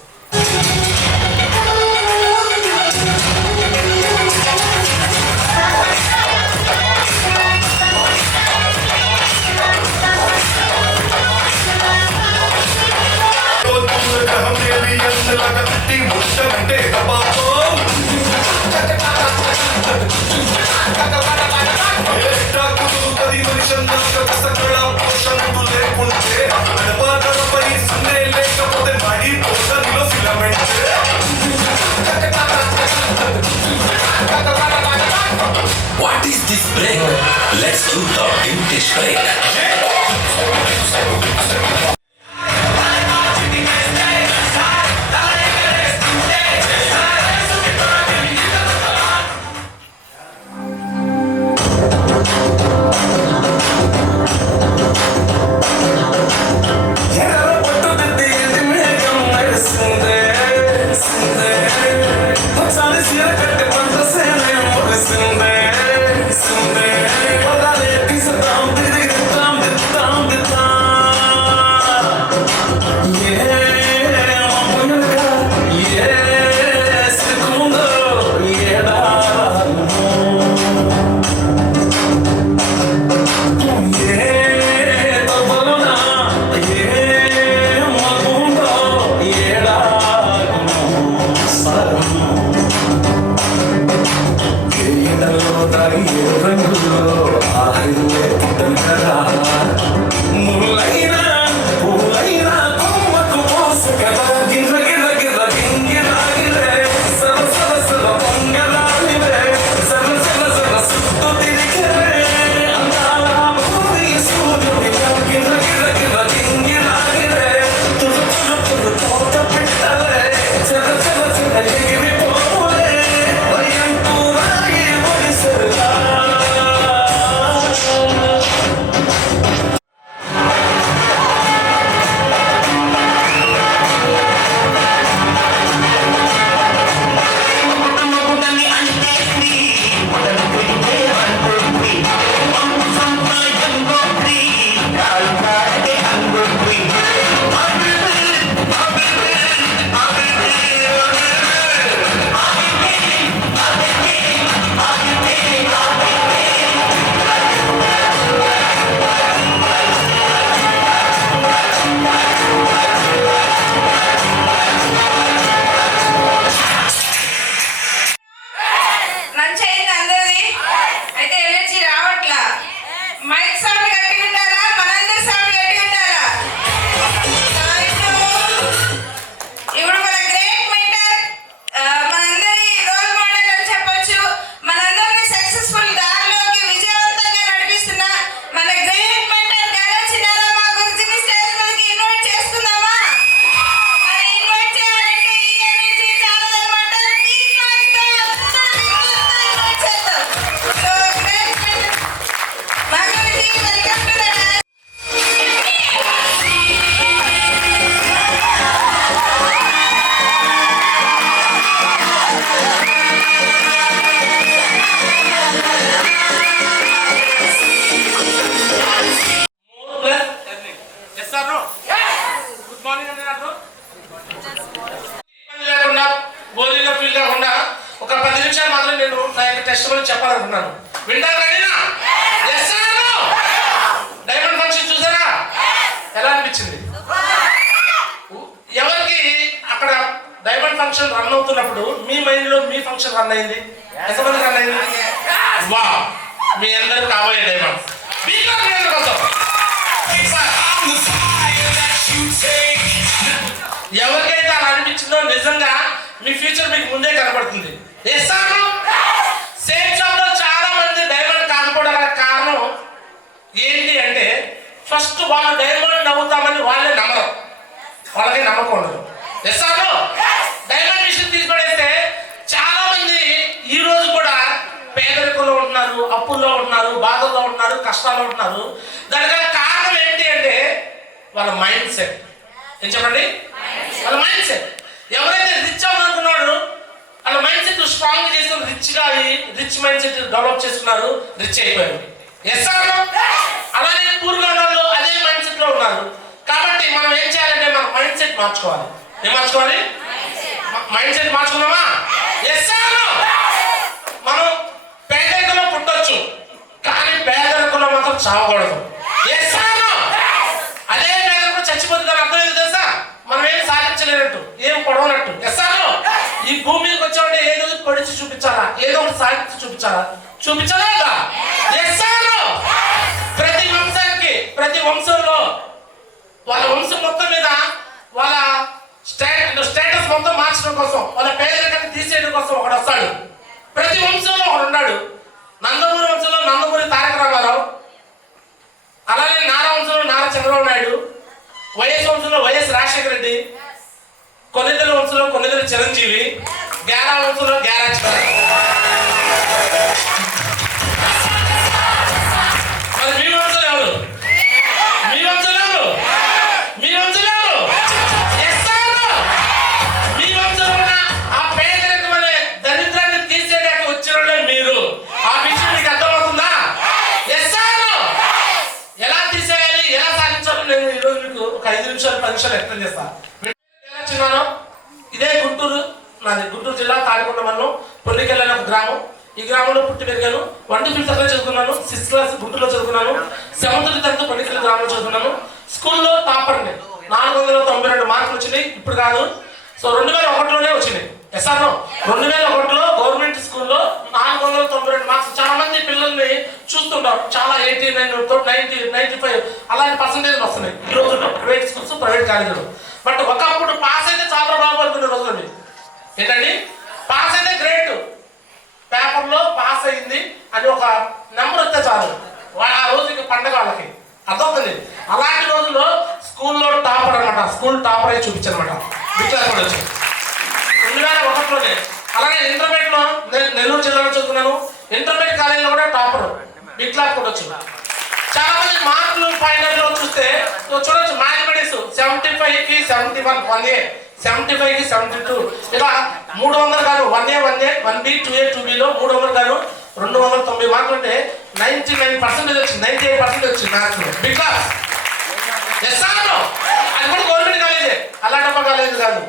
What is this break? Let's do the vintage break. వింటారు రెడీనా? ఎస్ డైమండ్ ఫంక్షన్ చూసారా? ఎలా అనిపించింది? ఎవరికి అక్కడ డైమండ్ ఫంక్షన్ రన్ అవుతున్నప్పుడు మీ మైండ్ లో మీ ఫంక్షన్ రన్ అయింది? ఎంతమంది రన్ అయింది? వా, మీ అందరు కాబోయే డైమండ్ ఎవరికైతే అలా అనిపించిందో నిజంగా మీ ఫ్యూచర్ మీకు ముందే కనబడుతుంది. సేమ్ జాబ్ లో చాలా మంది డైమండ్ కాకపోవడానికి కారణం ఏంటి అంటే, ఫస్ట్ వాళ్ళు డైమండ్ నవ్వుతామని వాళ్ళే నమ్మరు, వాళ్ళకి నమ్మకం ఉండదు. డైమండ్ విషయం తీసుకునేస్తే చాలా మంది ఈ రోజు కూడా పేదరికంలో ఉంటున్నారు, అప్పుల్లో ఉంటున్నారు, బాధల్లో ఉంటున్నారు, కష్టాల్లో ఉంటున్నారు. దానికి కారణం ఏంటి అంటే వాళ్ళ మైండ్ సెట్. ఏం చెప్పండి? వాళ్ళ మైండ్ సెట్. ఎవరైతే రిచ్ అవ్వాలనుకున్నాడు వాళ్ళ మైండ్ సెట్ స్ట్రాంగ్ చేసుకుని రిచ్గా రిచ్ మైండ్ సెట్ డెవలప్ చేసుకున్నారు, రిచ్ అయిపోయారు. అలానే పూర్గా వాళ్ళు అదే మైండ్ సెట్ లో ఉన్నారు. కాబట్టి మనం ఏం చేయాలంటే మన మైండ్ సెట్ మార్చుకోవాలి. ఏం మార్చుకోవాలి? మైండ్ సెట్ మార్చుకున్నామా? మనం పేదరికంలో పుట్టొచ్చు, కానీ పేదరికంలో మాత్రం చావకూడదు. అదే పేదరికంలో చచ్చిపోతుంది. దాని అర్థం ఏంటి తెలుసా? మనం ఏం సాధించలేనట్టు, ఏం పొడవనట్టు. ఈ భూమి మీదకి వచ్చామంటే ఏదో పొడిచి చూపించాలా, ఏదో ఒకటి సాధించి చూపించాలా? చూపించలేదా? ప్రతి వంశానికి, ప్రతి వంశంలో వాళ్ళ వంశం మొత్తం మీద వాళ్ళ స్టేటస్ మొత్తం మార్చడం కోసం, వాళ్ళ పేదరికాన్ని తీసేయడం కోసం ఒకడు వస్తాడు. ప్రతి వంశంలో ఒకడు ఉన్నాడు. నందమూరి వంశంలో నందమూరి తారక రామారావు, అలానే నారా వంశంలో నారా చంద్రబాబు నాయుడు, వైఎస్ వంశంలో వైఎస్ రాజశేఖర రెడ్డి, కొన్నిదల వంశంలో కొన్నిదల చిరంజీవి, గ్యారా వంశంలో గ్యారా మరి మీ వంశంలో ఎవరు? మీ వంశంలో ఎవరు? మీ వంశంలో ఎవరు? మీ వంశంలో ఆ పేదరికం అనే దరిద్రాన్ని తీసేయడానికి వచ్చిన వాళ్ళే మీరు. ఆ విషయం మీకు అర్థమవుతుందా? ఎలా తీసేయాలి, ఎలా సాధించాలో నేను ఈరోజు మీకు ఒక 5 నిమిషాలు 10 నిమిషాలు ఎక్స్ప్లెయిన్ చేస్తాను. ఇదే గుంటూరు, నాది గుంటూరు జిల్లా తాడికొండ మండలం పొల్లికెళ్ళ ఒక గ్రామం. ఈ గ్రామంలో పుట్టి పెరిగాను. 1 to 5th తరగతి చదువుకున్నాను. 6th క్లాస్ గుంటూరులో చదువుకున్నాను. 7th to 10th పొల్లికెళ్ళ గ్రామంలో చదువుకున్నాను. స్కూల్లో టాపర్ని. 492 మార్కులు వచ్చినాయి. ఇప్పుడు కాదు, సో 2001లోనే వచ్చినాయి. 2001లో గవర్నమెంట్ స్కూల్లో 492 మార్క్స్. చాలా మంది పిల్లల్ని చూస్తుంటారు, చాలా 89, 90, 95 అలాంటి పర్సెంటేజ్లు వస్తున్నాయి ఈ రోజుల్లో ప్రైవేట్ స్కూల్స్, ప్రైవేట్ కాలేజీలు. బట్ ఒకప్పుడు పాస్ అయితే చాలా బాగా అనుకునే రోజులండి. ఏంటండి? పాస్ అయితే గ్రేట్, పేపర్లో పాస్ అయింది అని ఒక నెంబర్ వస్తే చాలు, ఆ రోజుకి పండగ వాళ్ళకి. అర్థమవుతుంది? అలాంటి రోజుల్లో స్కూల్లో టాపర్ అనమాట, స్కూల్ టాపర్ అయి చూపించారనమాట. బిక్లాస్ కూడా వచ్చి 2001లోనే. అలాగే ఇంటర్మీడియట్లో నెల్లూరు జిల్లాలో చదువుకున్నాను. ఇంటర్మీడియట్ కాలేజీలో కూడా టాపర్, బిక్లాస్ కూడా వచ్చి. చాలా మంది మార్కులు ఫైనల్లో చూస్తే చూడొచ్చు, మ్యాథమెటిక్స్ 75కి 71, 1A, 75కి 72, ఇలా 300 గాను 1A, 1B, 2A, 2Bలో 300 గాను 290 మార్కులు అంటే 99% వచ్చింది, 98% వచ్చింది మ్యాథ్స్లో. బికాస్ అది కూడా గవర్నమెంట్ కాలేజే, అలాంటప్ప కాలేజ్ కాదు.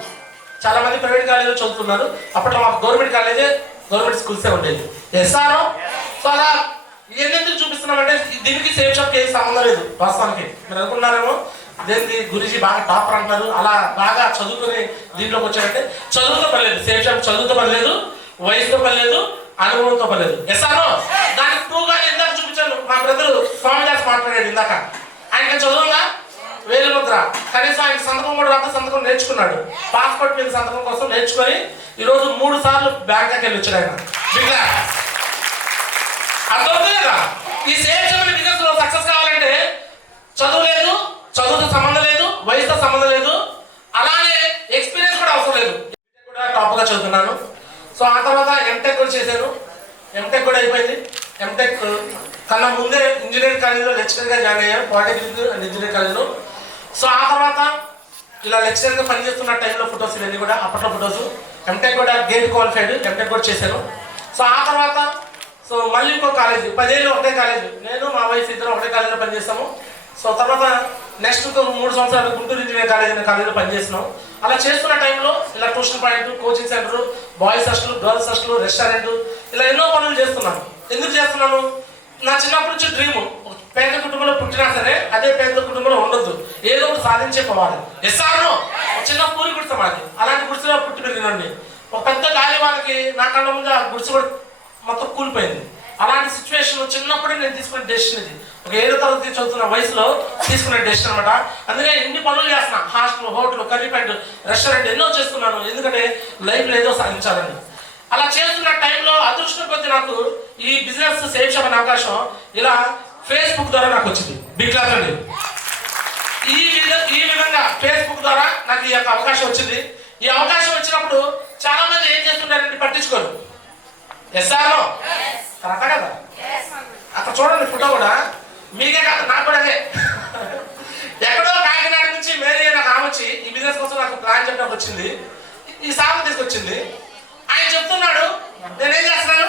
చాలా మంది ప్రైవేట్ కాలేజీలో చదువుతున్నారు. అప్పట్లో మాకు గవర్నమెంట్ కాలేజే, గవర్నమెంట్ స్కూల్సే ఉండేది. సో అలా ఎందుకు చూపిస్తున్నామంటే దీనికి సేఫ్ షాప్కి ఏం సంబంధం లేదు. వాస్తవానికి మీరు అనుకున్నారేమో దేనికి గురించి బాగా టాపర్ అంటారు, అలా బాగా చదువుకుని దీంట్లోకి వచ్చారంటే చదువుతో పర్లేదు. సేఫ్ షాప్ చదువుతో పర్లేదు, వయసుతో పర్లేదు, అనుభవంతో పర్లేదు. దానికి ప్రూవ్గా ఇందాక చూపించాను. మా బ్రదర్ స్వామిదాస్ మాట్లాడాడు ఇందాక. ఆయనకి చదువుగా వేలుముద్ర, కనీసం ఆయన సంతకం కూడా రాక సంతకం నేర్చుకున్నాడు. పాస్పోర్ట్ మీద సంతకం కోసం నేర్చుకొని ఈరోజు 3 సార్లు బ్యాంకాక్ వెళ్ళి వచ్చాడు ఆయన. అర్థమవుతుంది కదా? ఈ సేఫ్ షాప్ బిజినెస్ లో సక్సెస్ కావాలంటే చదువు లేదు, చదువుతో సంబంధం లేదు, వయసుతో సంబంధం లేదు, అలానే ఎక్స్పీరియన్స్ కూడా అవసరం లేదు. కూడా టాప్గా చదువుతున్నాను. సో ఆ తర్వాత ఎంటెక్ కూడా చేశాను. ఎంటెక్ కూడా అయిపోయింది. ఎంటెక్ కన్నా ముందే ఇంజనీరింగ్ కాలేజీలో లెక్చరర్గా జాయిన్ అయ్యాను, పాలిటెక్నిక్ అండ్ ఇంజనీరింగ్ కాలేజీలో. సో ఆ తర్వాత ఇలా లెక్చరర్గా పనిచేస్తున్న టైంలో ఫొటోస్ ఇవన్నీ కూడా అప్పట్లో ఫొటోస్. ఎంటెక్ కూడా గేట్ క్వాలిఫైడ్, ఎంటెక్ కూడా చేశాను. సో ఆ తర్వాత సో మళ్ళీ ఇంకో కాలేజీ, 10 ఏళ్ళు ఒకటే కాలేజీ, నేను మా వైఫ్ ఇద్దరు ఒకటే కాలేజీలో పనిచేస్తాము. సో తర్వాత నెక్స్ట్ 3 సంవత్సరాలు గుంటూరు ఇంజనీరింగ్ కాలేజీలో పనిచేస్తున్నాం. అలా చేస్తున్న టైంలో ఇలా tuition point, coaching centre, boys hostel, girls hostel, restaurant, ఇలా ఎన్నో పనులు చేస్తున్నాను. ఎందుకు చేస్తున్నాను? నా చిన్నప్పటి నుంచి డ్రీము, పేద కుటుంబంలో పుట్టినా సరే అదే పేద కుటుంబంలో ఉండొద్దు, ఏదో ఒకటి సాధించే పోవాలి. ఎస్ఆర్ను చిన్న పూరి గుడిసె మాది, అలాంటి గుడిసెలో పుట్టి పెరిగినండి. ఒక పెద్ద గాలి వాళ్ళకి నా కళ్ళ ముందు ఆ గుడిసె కూడా మొత్తం కూలిపోయింది. అలాంటి సిచ్యువేషన్ చిన్నప్పుడే నేను తీసుకునే డెసిషన్ ఇది. ఒక 7వ తరగతి చదువుతున్న వయసులో తీసుకునే డెసిషన్ అనమాట. అందుకే ఇన్ని పనులు చేస్తున్నా, hostel, hotel, curry point, restaurant ఎన్నో చేస్తున్నాను. ఎందుకంటే లైఫ్లో ఏదో సాధించాలని. అలా చేస్తున్న టైంలో అదృష్టం కొద్ది నాకు ఈ బిజినెస్ సేవ్ షాప్ అనే అవకాశం ఇలా ఫేస్బుక్ ద్వారా నాకు వచ్చింది. బిగ్ క్లాస్ అండి. ఈ విధంగా ఫేస్బుక్ ద్వారా నాకు ఈ యొక్క అవకాశం వచ్చింది. ఈ అవకాశం వచ్చినప్పుడు చాలా మంది ఏం చేస్తుంటారంటే పట్టించుకోరు. ఎస్ఆర్లో కరెక్టా కదా? అక్కడ చూడండి ఫోటో కూడా మీకే కాదు, నాకు కూడా అదే. ఎక్కడో కాకినాడ నుంచి మేరీ నాకు ఆమెచ్చి ఈ బిజినెస్ కోసం నాకు ప్లాన్ చెప్పడానికి వచ్చింది. ఈ సార్ తీసుకొచ్చింది. ఆయన చెప్తున్నాడు, నేనేం చేస్తున్నాను,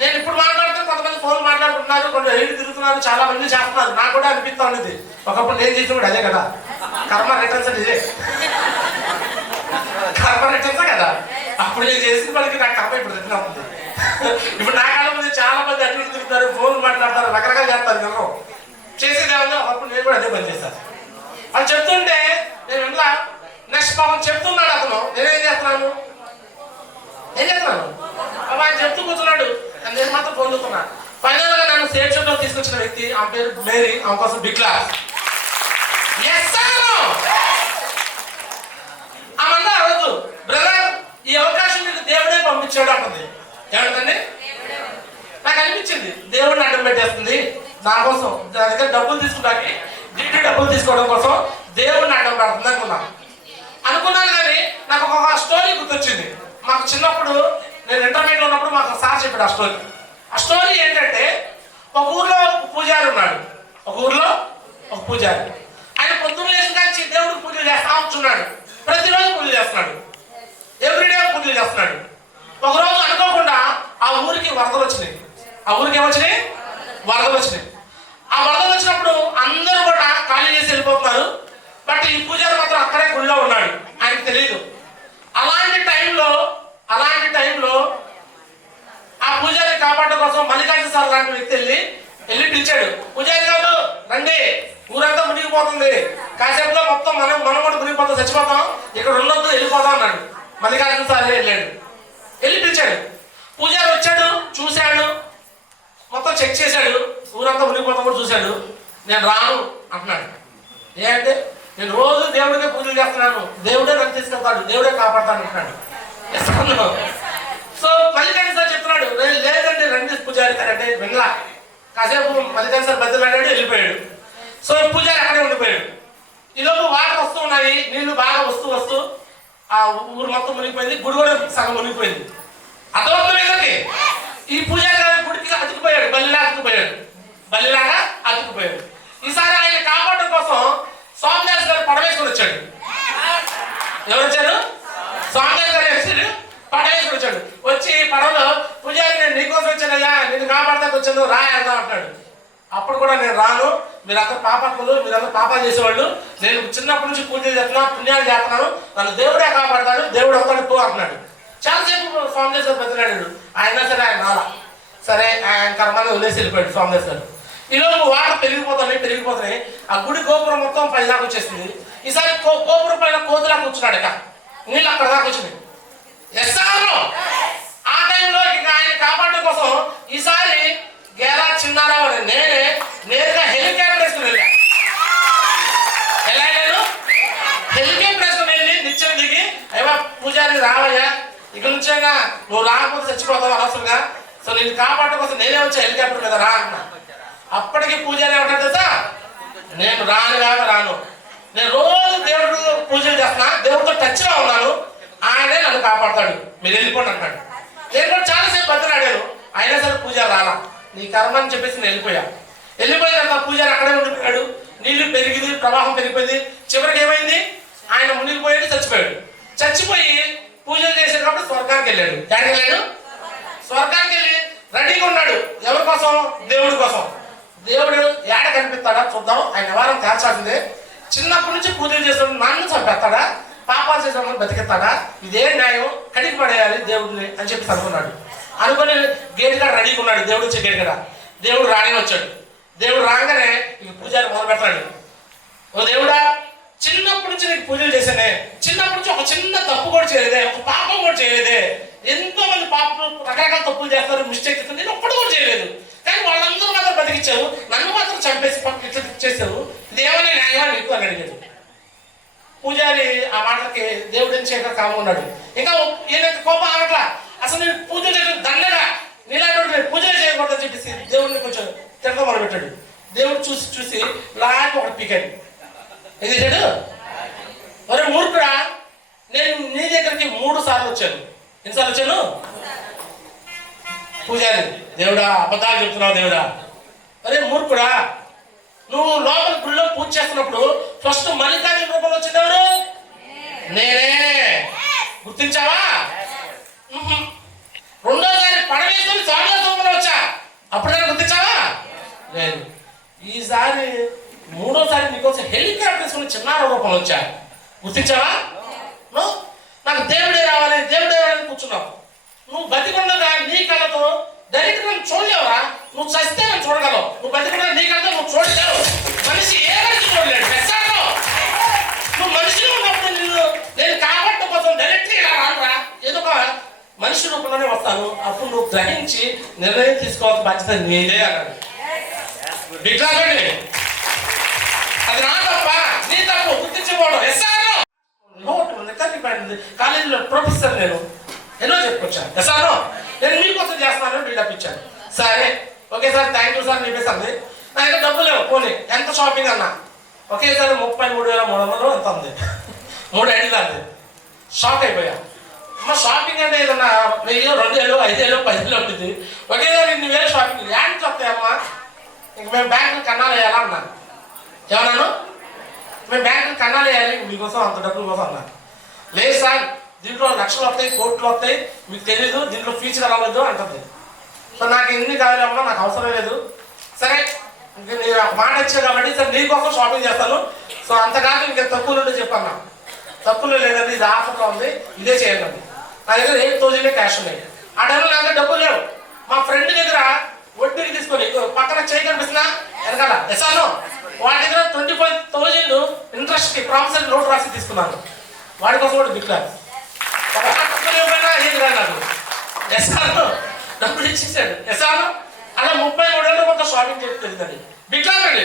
నేను ఇప్పుడు మాట్లాడుతాను, కొంతమంది ఫోన్ మాట్లాడుకుంటున్నారు, కొంచెం ఎయిడ్ తిరుగుతున్నారు, చాలా మంది చేస్తున్నారు. నాకు కూడా అనిపిస్తా ఉండేది, ఒకప్పుడు నేను చేసిన కూడా అదే కదా, కర్మ రిటర్న్స్ అంటే ఇదే, కర్మ రిటర్న్సే కదా. అప్పుడు నేను చేసిన వాళ్ళకి నాకు కర్మ ఇప్పుడు రిటర్న్ అవుతుంది. ఇప్పుడు నా కాలం మంది చాలా మంది అటు ఇటు తిరుగుతారు, ఫోన్లు మాట్లాడతారు, రకరకాలు చేస్తారు. నేను చేసేది ఏమన్నా అప్పుడు నేను కూడా అదే పని చేస్తాను. అది చెప్తుంటే నేను ఇలా నెక్స్ట్ పాపం చెప్తున్నాడు అతను, నేనేం చేస్తున్నాను ఆయన చెప్తూ కూర్చున్నాడు, నేను మాత్రం పొందుతున్నా. ఫైనల్ గా నన్ను సేఫ్ షాప్ లో తీసుకొచ్చిన వ్యక్తి, ఆమె పేరు మేరీ, ఆమె కోసం బిగ్ క్లాస్. ఆమె అవ్వదు బ్రదర్, ఈ అవకాశం మీకు దేవుడే పంపించాడు అంటుంది. ఏమంటుందండి? నాకు అనిపించింది దేవుడిని అడ్డం పెట్టేస్తుంది నా కోసం, నా దగ్గర డబ్బులు తీసుకుంటానికి, డ్యూటీ డబ్బులు తీసుకోవడం కోసం దేవుడిని అడ్డం పెడుతుంది అనుకున్నాను. కానీ నాకు ఒక స్టోరీ గుర్తొచ్చింది. మాకు చిన్నప్పుడు నేను ఇంటర్మీడియట్ ఉన్నప్పుడు మాకు సార్ చెప్పాడు ఆ స్టోరీ. ఆ స్టోరీ ఏంటంటే, ఒక ఊర్లో పూజారి ఉన్నాడు. ఒక ఊర్లో ఒక పూజారి, ఆయన పొద్దున్న లేచిన కానీ దేవుడికి పూజలు చేస్తా ఉంటున్నాడు. ప్రతిరోజు పూజలు చేస్తున్నాడు, ఎవ్రీడే పూజలు చేస్తున్నాడు. ఒకరోజు అనుకోకుండా ఆ ఊరికి వరదలు వచ్చినాయి. ఆ ఊరికి ఏమొచ్చినాయి? వరదలు వచ్చినాయి. ఆ వరదలు వచ్చినప్పుడు అందరూ కూడా ఖాళీ చేసి వెళ్ళిపోతున్నారు. బట్ ఈ పూజారి మాత్రం అక్కడే గుళ్ళో ఉన్నాడు, ఆయనకు తెలియదు. అలాంటి టైంలో ఆ పూజారి కాపాడడం కోసం మల్లికార్జున సార్ లాంటి వ్యక్తి వెళ్ళి పిలిచాడు. పూజారి గారు రండి, ఊరంతా మునిగిపోతుంది, కాసేపులో మొత్తం మనం కూడా మునిగిపోతాం, చచ్చిపోతాం, ఇక్కడ ఉండొద్దు, వెళ్ళిపోతాం అన్నాడు. మల్లికార్జున సార్ వెళ్ళి పిలిచాడు. పూజారి వచ్చాడు, చూశాడు, మొత్తం చెక్ చేశాడు, ఊరంతా మునిగిపోతాం కూడా చూశాడు. నేను రాను అంటున్నాడు. ఏంటంటే, నేను రోజు దేవుడికే పూజలు చేస్తున్నాను, దేవుడే నన్ను తీసుకెళ్తాడు, దేవుడే కాపాడతాను అంటున్నాడు. సో మల్లికార్జున సార్ చెప్తున్నాడు, లేదండి రండి పూజారి గారు అంటే వినలా. కాసేపు మల్లికార్జున సార్ బద్దలాడాడు, వెళ్ళిపోయాడు. సో పూజారి అక్కడే ఉండిపోయాడు. ఈలోపు వాటర్ వస్తూ ఉన్నాయి, నీళ్లు బాగా వస్తూ ఆ ఊరు మొత్తం మునిగిపోయింది, గుడి కూడా సగం మునిగిపోయింది. అర్థమవుతుంది. ఈ పూజారి గారి గుడికి అతుకుపోయాడు, బల్లిలాగా అతుకుపోయాడు. ఈసారి ఆయన కాపాడడం కోసం స్వామిదాస్ గారు పడవేసుకొని వచ్చాడు. ఎవరు వచ్చారు? స్వామిదాస్ గారు వచ్చాడు, పడవేసుకొని వచ్చాడు. వచ్చి పడవలో, పూజారి నేను నీకోసం వచ్చానయ్యా, నేను కాపాడతాకు వచ్చాను, రా వెళ్దాం అంటాడు. అప్పుడు కూడా నేను రాను, మీరందరూ పాపాత్ములు, మీరందరూ పాపాలు చేసేవాళ్ళు, నేను చిన్నప్పటి నుంచి పూజలు చేస్తున్నా, పుణ్యాలు చేస్తున్నాను, నన్ను దేవుడే కాపాడతాడు, దేవుడు వస్తాడు పో అంటున్నాడు. చాలాసేపు స్వామిదాస్ గారు బతిలాడాడు. ఆయన సరే ఆయన రాలా. సరే ఆయన కర్మాన్ని వదిలేసి వెళ్ళిపోయాడు స్వామిదాస్ గారు. ఈలోపు వాటర్ పెరిగిపోతున్నాయి. ఆ గుడి గోపురం మొత్తం పైదాకా వచ్చేసింది. ఈసారి గోపురం పైన కోతులా కూర్చున్నాడు. ఇక నీళ్ళు అక్కడ దాకా వచ్చినాయి. ఆ టైంలో ఇక ఆయన కాపాడడం కోసం ఈసారి గేరా చిన్నారావు అని నేరుగా హెలికాప్టర్ వేసుకుని వెళ్ళా. ఎలా నేను హెలికాప్టర్ వేసుకుని వెళ్ళి నిత్యం దిగి, అయ్యా పూజారి రావయ్యా, ఇక నుంచేగా నువ్వు రాకపోతే చచ్చిపోతావు అనవసరంగా, సో నేను కాపాడడం కోసం నేనే వచ్చి హెలికాప్టర్ మీద రా అన్నా. అప్పటికి పూజారి ఏమంటాడు తెలుసా, నేను రాను, నేను రోజు దేవుడు పూజలు చేస్తున్నా, దేవుడితో టచ్గా ఉన్నాను, ఆయనే నన్ను కాపాడతాడు, మీరు వెళ్ళిపోండి అంటాడు. నేను కూడా చాలాసేపు బతిలాడాను, అయినా సరే పూజారి రాలా. నీ కర్మ అని చెప్పేసి నేను వెళ్ళిపోయిన తర్వాత పూజారి అక్కడే ఉండిపోయాడు. నీళ్లు పెరిగింది, ప్రవాహం పెరిగిపోయింది. చివరికి ఏమైంది, ఆయన మునిగిపోయాడు, చచ్చిపోయి పూజలు చేసేటప్పుడు స్వర్గానికి వెళ్ళాడు. ఎక్కడికి వెళ్ళాడు? స్వర్గానికి వెళ్ళి రెడీగా ఉన్నాడు. ఎవరి కోసం? దేవుడి కోసం. దేవుడు ఏడ కనిపిస్తాడా చూద్దాం, ఆయన వ్యవహారం తేల్చాల్సిందే. చిన్నప్పటి నుంచి పూజలు చేస్తాడు, నన్ను చంపేస్తాడా, పాపాలు చేసేవాళ్ళని బతికిస్తాడా, ఇదే న్యాయం, కడిగి పడేయాలి దేవుడిని అని చెప్పి అనుకున్నాడు. అనుకుని గేట్ కాడ రెడీగా ఉన్నాడు. దేవుడు వచ్చే గేట్ కాడ దేవుడు రానే వచ్చాడు. దేవుడు రాగానే ఇక పూజారి మొదలు పెడతాడు. ఓ దేవుడా, చిన్నప్పటి నుంచి నీకు పూజలు చేశానే, చిన్నప్పటి నుంచి ఒక చిన్న తప్పు కూడా చేయలేదే, ఒక పాపం కూడా చేయలేదే. ఎంతో మంది పాపలు రకరకాల తప్పులు చేస్తారు, మిస్టేక్ చేస్తారు, నేను ఒక్కడు కూడా చేయలేదు. కానీ వాళ్ళందరూ మాత్రం బతికిచ్చావు, నన్ను మాత్రం చంపేసి పక్కన ఇట్లా చేసావు, ఇది ఏమైనా న్యాయమా నీకు అని అడిగాడు. పూజారి ఆ మాటలకి దేవుడు ఏం చేయక కామున్నాడు. ఇంకా ఈయన కోపం ఆగట్లా, అసలు నేను పూజ చేయడం దండగా, నీలాంటి నేను పూజలు చేయకూడదని చెప్పేసి దేవుడిని కొంచెం తిరగ మొదలుపెట్టాడు. దేవుడు చూసి చూసి లాంటి ఒకటి పీకాడు. ఏం చేశాడు? మరి మూర్ఖుడా, నేను నీ దగ్గరికి 3 సార్లు వచ్చాను. ఎన్నిసార్లు వచ్చాను? పూజారి, దేవుడా అబద్ధాలు చెప్తున్నావు దేవుడా. అరే మూర్ఖుడా, నువ్వు లోపల గుళ్ళో పూజ చేస్తున్నప్పుడు ఫస్ట్ మల్లికార్జున రూపంలో వచ్చినవాడు నేనే, గుర్తించావా? రెండోసారి పడవేసుకొని స్వామి రూపంలో వచ్చా, అప్పుడైనా గుర్తించావా? లేదు. ఈసారి 3వసారి నీకోసం హెలికాప్టర్ వేసుకుని చిన్న రూపంలో వచ్చా, గుర్తించావా? నాకు దేవుడే రావాలి దేవుడే రావాలని కూర్చున్నావు. నువ్వు బతికుండగా నీ కళ్ళతో డైరెక్ట్ నన్ను చూడలేవురా, నువ్వు చస్తే నన్ను చూడగలవు. నువ్వు బతికుండగా నీ కళ్ళతో నువ్వు చూడలేవు. మనిషి ఏ మనిషి చూడలేడు. నువ్వు మనిషిలో ఉన్నప్పుడు నేను కాబట్టి కోసం డైరెక్ట్గా ఇలా రానురా, ఏదో ఒక మనిషి రూపంలోనే వస్తాను. అప్పుడు నువ్వు గ్రహించి నిర్ణయం తీసుకోవాల్సిన బాధ్యత నీదే అన్నాడు. విట్లాగండి, అది నా తప్ప నీ తప్పు గుర్తించకపోవడం. కాలేజీలో ప్రొఫెసర్ నేను ఎన్నో చెప్పుకొచ్చాను. ఎస్ఆర్ఓ నేను మీకోసం చేస్తున్నాను, బిల్డప్ ఇచ్చాను. సరే ఒకేసారి థ్యాంక్ యూ సార్ చెప్పేసింది. నా దగ్గర డబ్బులు లేవు. పోనీ ఎంత షాపింగ్ అన్నా ఒకేసారి 33,300 ఎంత ఉంది, 3 ఐడిలు అంది. షాక్ అయిపోయా. అమ్మ షాపింగ్ అంటే ఏదన్నా 1000, 2000, 5000, 10,000 ఉంటుంది. ఒకేసారి 2,000 షాపింగ్ యాండ్స్ వస్తాయమ్మా. ఇంక మేము బ్యాంకులు కన్నాలు వేయాలా అన్నాను. ఏమన్నాను? మేము బ్యాంకులు కన్నాలు వేయాలి మీకోసం, అంత డబ్బుల కోసం అన్నాను. లేదు సార్, దీంట్లో లక్షలు వస్తాయి, కోట్లు వస్తాయి, మీకు తెలీదు, దీంట్లో ఫీజు రావద్దు అంటుంది. సో నాకు ఎన్ని కావాలమ్మా, నాకు అవసరం లేదు. సరే ఇంక నేను మాట వచ్చాను కాబట్టి సార్ నీకోసం షాపింగ్ చేస్తాను. సో అంతకాదు ఇంకా తక్కువలో చెప్పన్నా. తక్కువలో లేదండి, ఇది ఆఫర్లో ఉంది, ఇదే చేయండి. నా దగ్గర 8,000 క్యాష్ ఉన్నాయి. ఆ టైంలో నా దగ్గర డబ్బులు లేవు. మా ఫ్రెండ్ దగ్గర వడ్డీకి తీసుకొని పక్కన చేయి కనిపిస్తున్నా వెనకాల ఎసాను, వాడి దగ్గర 25,000 ఇంట్రెస్ట్కి ప్రామిసరీ నోట్ రాసి తీసుకున్నాను. వాడి కోసం కూడా బిక్లాస్ ఏది రా నాకు ఎసాను డబ్బులు ఇచ్చేసాడు. ఎసాను అలా 33 ఏళ్ళ కొంత షాపింగ్ చేసి తెలియదండి, బిక్లాస్ అండి.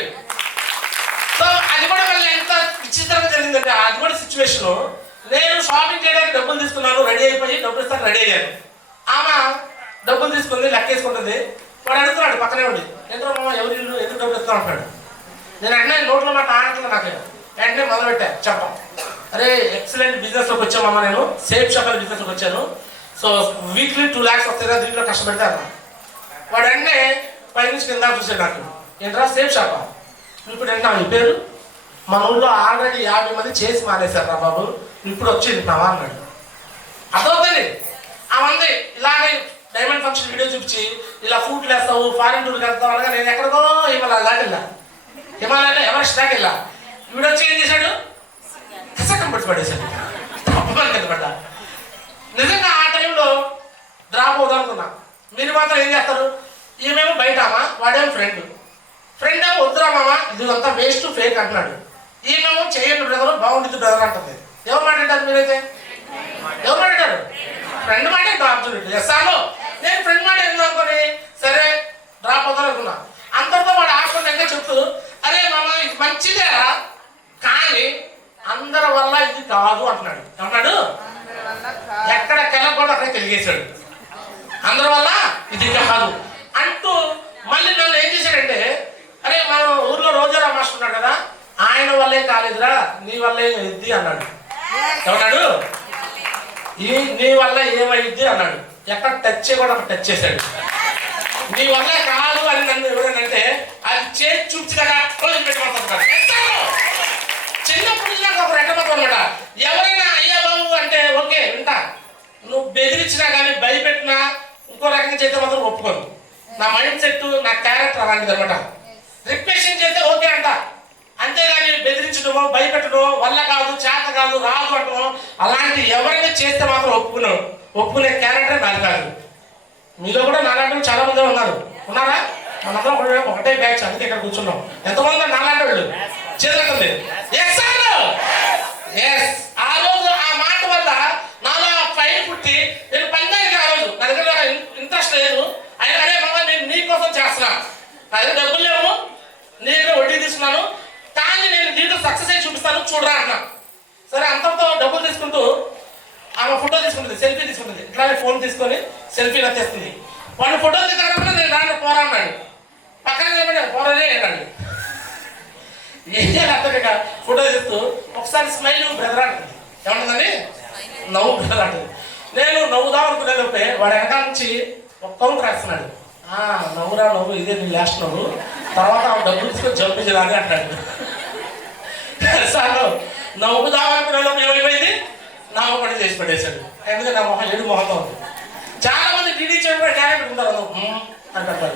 సో అది కూడా మళ్ళీ ఎంత విచిత్రంగా జరిగిందంటే, అది కూడా సిచ్యువేషను. నేను షాపింగ్ చేయడానికి డబ్బులు తీసుకున్నాను, రెడీ అయిపోయి డబ్బులు ఇస్తాను రెడీ అయ్యాను. ఆమె డబ్బులు తీసుకుంది, లెక్కేసుకుంటుంది. వాడు అడుగుతున్నాడు పక్కనే ఉండి, ఎంతో మామ ఎవరి ఇల్లు ఎందుకు డబ్బులు ఇస్తా అంటాడు. నేను వెంటనే నోట్లో మాట ఆడట్లేదు. నాకు వెంటనే మొదలుపెట్టా చెప్పం. అరే ఎక్సలెంట్ బిజినెస్లోకి వచ్చామమ్మ, నేను సేఫ్ షాప్ అనే బిజినెస్లోకి వచ్చాను. సో వీక్లీ 2 lakhs వస్తాయి కదా, దీంట్లో కష్టపడితే అన్న. వాడు వెంటనే పైనుంచి కింద చూసాడు. నాకు ఏంట్రా సేఫ్ షాపా? ఇప్పుడు ఏంటన్నా ఈ పేరు? మన ఊళ్ళో ఆల్రెడీ 50 మంది చేసి మానేశారు రా బాబు, ఇప్పుడు వచ్చి తింటున్నావా అన్నాడు. అదవుతుంది ఆ మంది ఇలాగే డైమండ్ ఫంక్షన్ వీడియో చూపించి ఇలా ఫుడ్ వేస్తావు, ఫారిన్ టూర్కి వెళ్తావు అనగా నేను ఎక్కడికో హిమాలయాలు దాకా వెళ్ళా. హిమాలయాలో ఎవరెస్ట్ దాకా వెళ్ళా. వీడు వచ్చి ఏం చేశాడు? కసకం పడిపడేశాడు. తప్పని కింద పడ్డా. నిజంగా ఆ టైంలో డ్రాప్ అవుదాం అనుకున్నా. మీరు మాత్రం ఏం చేస్తారు? ఈమెమో బయటమా, వాడేమో ఫ్రెండ్ ఏమో వద్దురామా, ఇది అంతా వేస్ట్ ఫేక్ అంటున్నాడు. ఈమెమో చేయండి బ్రదర్, బాగుంటుంది బ్రదర్ అంటుంది. ఎవరు మాట్లాడారు మీరైతే? ఎవరు మాట్లాడారు? ఫ్రెండ్ మాట అబ్జల్యూట్ చేస్తాను. నేను ఫ్రెండ్ మాట ఎందుకు అనుకోని సరే డ్రాప్ అవుతాను అనుకున్నా. అందరితో వాడు ఆడుకుని ఇంకా చెప్తూ, అరే మామ ఇది మంచిదేరా, కానీ అందరి వల్ల ఇది కాదు అంటున్నాడు. అంటున్నాడు ఎక్కడ కెలకూడదు అక్కడ తెలిగేశాడు. అందరి వల్ల ఇది కాదు అంటూ మళ్ళీ నన్ను ఏం చేశాడంటే, అరే మన ఊర్లో రోజారా మాస్టర్ ఉన్నాడు కదా, ఆయన వల్లే కాలేదురా, నీ వల్లే ఇది అన్నాడు. ఏమన్నాడు? నీ వల్ల ఏమైంది అన్నాడు. ఎక్కడ టచ్ చేయకూడదు అక్కడ టచ్ చేశాడు. నీ వల్ల కాదు అని నన్ను ఎవరైనంటే అది చేసి చూపించగా పెట్టుకుంటాను. చిన్నప్పటి నుంచి నాకు ఒక రెక్కమతం అనమాట. ఎవరైనా అయ్యా బాబు అంటే ఓకే వింటా, నువ్వు బెదిరించినా కానీ భయపెట్టినా ఇంకో రకంగా చేస్తే మాత్రం ఒప్పుకోను. నా మైండ్ సెట్ నా క్యారెక్టర్ అలాంటిది అనమాట. రిక్వెస్ట్ చేస్తే ఓకే అంట, అంతేగాని బెదిరించడమో భయపెట్టడమో వల్ల కాదు, చేత కాదు, రాదు అంటమో అలాంటి ఎవరైనా చేస్తే మాత్రం ఒప్పుకునే క్యారెక్టర్ నాది కాదు. మీలో కూడా నాలాంటి వాళ్ళు చాలా మంది ఉన్నారు. ఉన్నారా? మనందరం ఒకటే బ్యాచ్, అందుకే ఇక్కడ కూర్చున్నాం. ఎంతమంది నాలాంటి వాళ్ళు చేతులెత్తండి. Yes sir, yes. ఆ రోజు ఆ మాట వల్ల నాలో ఫైల్ పుట్టి నేను పనిదానికి ఆ రోజు నా దగ్గర ఇంట్రెస్ట్ లేదు. అయినా అరే బాబా నేను నీకోసం చేస్తున్నా, నా దగ్గర డబ్బులు లేవు, నీ దగ్గర వడ్డీ తీసుకున్నాను, కానీ నేను దీంట్లో సక్సెస్ అయ్యి చూపిస్తాను చూడరా అన్నా. సరే అంతతో డబ్బులు తీసుకుంటూ ఆమె ఫోటో తీసుకుంటుంది, సెల్ఫీ తీసుకుంటుంది. ఇట్లానే ఫోన్ తీసుకొని సెల్ఫీ నచ్చేస్తుంది. వాళ్ళు ఫోటో తీసుకున్నప్పుడు నేను రాను పోరా అన్నాడు. పక్కన చెప్పండి పోరానే అన్నాడు. ఏం చేయాలి అర్థం ఫోటో తీస్తూ ఒకసారి స్మైల్ బ్రదర్ అంటుంది. ఏమంటుందని నవ్వు బ్రదర్ అంటుంది. నేను నవ్వుదాం అనుకునే లోపే వాడు వెనకాల నుంచి ఒక కౌంట్ రాస్తున్నాడు. నవ్వురా నవ్వు, ఇదే నీ లాస్ట్ నవ్వు, తర్వాత డబ్బులు తీసుకొని జంపించదాన్ని అంటాడు. సార్ నవ్వుదాం అనుకునే లోపు ఏమైపోయింది, నా ఒకటి చేసి పెట్టేశాడు. ఎందుకంటే నా మొహం ఏడు మొహంతో ఉంది. చాలా మంది డీడీ చేయడం న్యాయం పెట్టుకుంటారు అంటారు.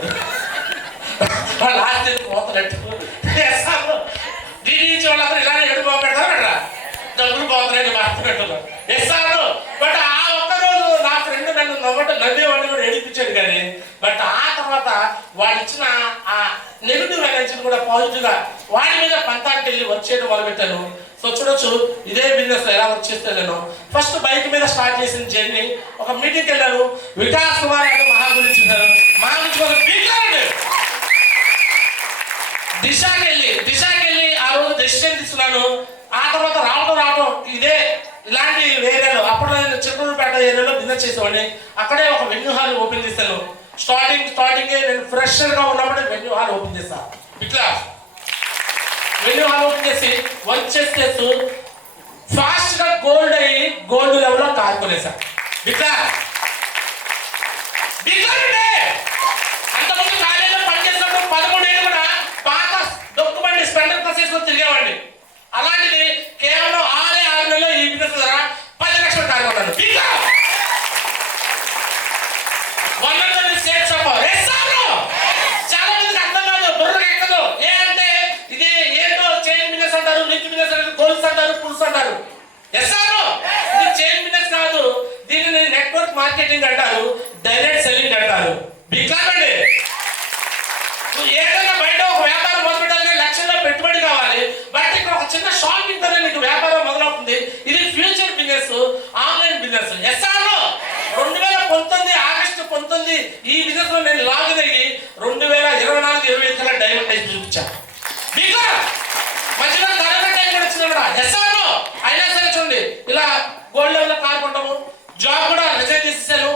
వాళ్ళు లాస్ట్ పోతున్నట్టు డీడీ ఇచ్చే వాళ్ళందరూ ఇలానే ఏడు మొహం పెడతారు అక్కడ డబ్బులు పోతున్నాయని మాట్లాడుతున్నారు. ఎస్ఆర్ బట్ ఆ ఒక్కరోజు నా ఫ్రెండ్ నన్ను నవ్వేవాడిని కూడా ఏడిపించాడు. కానీ బట్ ఆ తర్వాత వాడు ఇచ్చిన ఆ నెగిటివ్ ఎనర్జీని కూడా పాజిటివ్గా వాడి మీద పంతానికి వెళ్ళి వర్క్ చేయడం మొదలుపెట్టాను. సో చూడొచ్చు ఇదే బిజినెస్ ఎలా వర్క్ చేస్తే నేను ఫస్ట్ బైక్ మీద స్టార్ట్ చేసిన జర్నీ. ఒక మీటింగ్కి వెళ్ళాను, వికాస్ కుమార్ గారు మహా గురించి మహా గురించి కోసం దిశకి వెళ్ళి ఆ రోజు డెసిషన్ తీసుకున్నాను. ఆ తర్వాత రావటం ఇదే ఇలాంటి ఏరియాలో అప్పుడు నేను చిత్తూరుపేట ఏరియాలో బిజినెస్ చేసేవాడిని. అక్కడే ఒక వెన్యూ హాల్ ఓపెన్ చేశాను. స్టార్టింగే నేను ఫ్రెషర్గా ఉన్నప్పుడే వెన్యూ హాల్ ఓపెన్ చేశాను. ఇట్లా వెన్యూ హాల్ ఓపెన్ చేసి వర్క్ చేస్తూ ఫాస్ట్గా గోల్డ్ లెవెల్లో కారుకునేసాను. ఇట్లా అంతకుముందు కాలేజీలో పనిచేసినప్పుడు 13 ఏళ్ళు కూడా పాత డొక్కుబండి స్పెండర్ బస్ వేసుకొని తిరిగేవాడిని. అలాంటిది కేవలం 6 నెలల్లో ఈ బిజినెస్ ద్వారా 10 లక్షలు కారుకున్నాను. చాలా మందికి అర్థం కాదు, బుర్రకు ఎక్కదు. అంటే ఇది ఏంటో చైన్ బిజినెస్ అంటారు, నిత్య బిజినెస్ అంటారు, గోల్స్ అంటారు, పుల్స్ అంటారు. ఇది చైన్ బిజినెస్ కాదు, దీనిని నెట్వర్క్ మార్కెటింగ్ అంటారు, డైరెక్ట్ సెల్లింగ్ అంటారు. బిగ్లాండి నువ్వు ఏదైనా బయట ఒక వ్యాపారం మొదలుపెట్టాలంటే లక్షల్లో పెట్టుబడి కావాలి. బట్ ఇక్కడ ఒక చిన్న షాపింగ్ తోనే నీకు వ్యాపారం మొదలవుతుంది. ఇది future business, online business. 2019 August 19 ఈ బిజినెస్ లో నేను లాగిన్ అయ్యి 2024-25 కల్లా డైమండ్ టైప్ చూపించాను. మధ్యలో కరోనా టైం కూడా వచ్చింది కూడా. అయినా సరే చూడండి ఇలా గోల్డ్ లెవెల్ లో కారుకుంటాము. జాబ్ కూడా రిజైన్ చేసేసాను.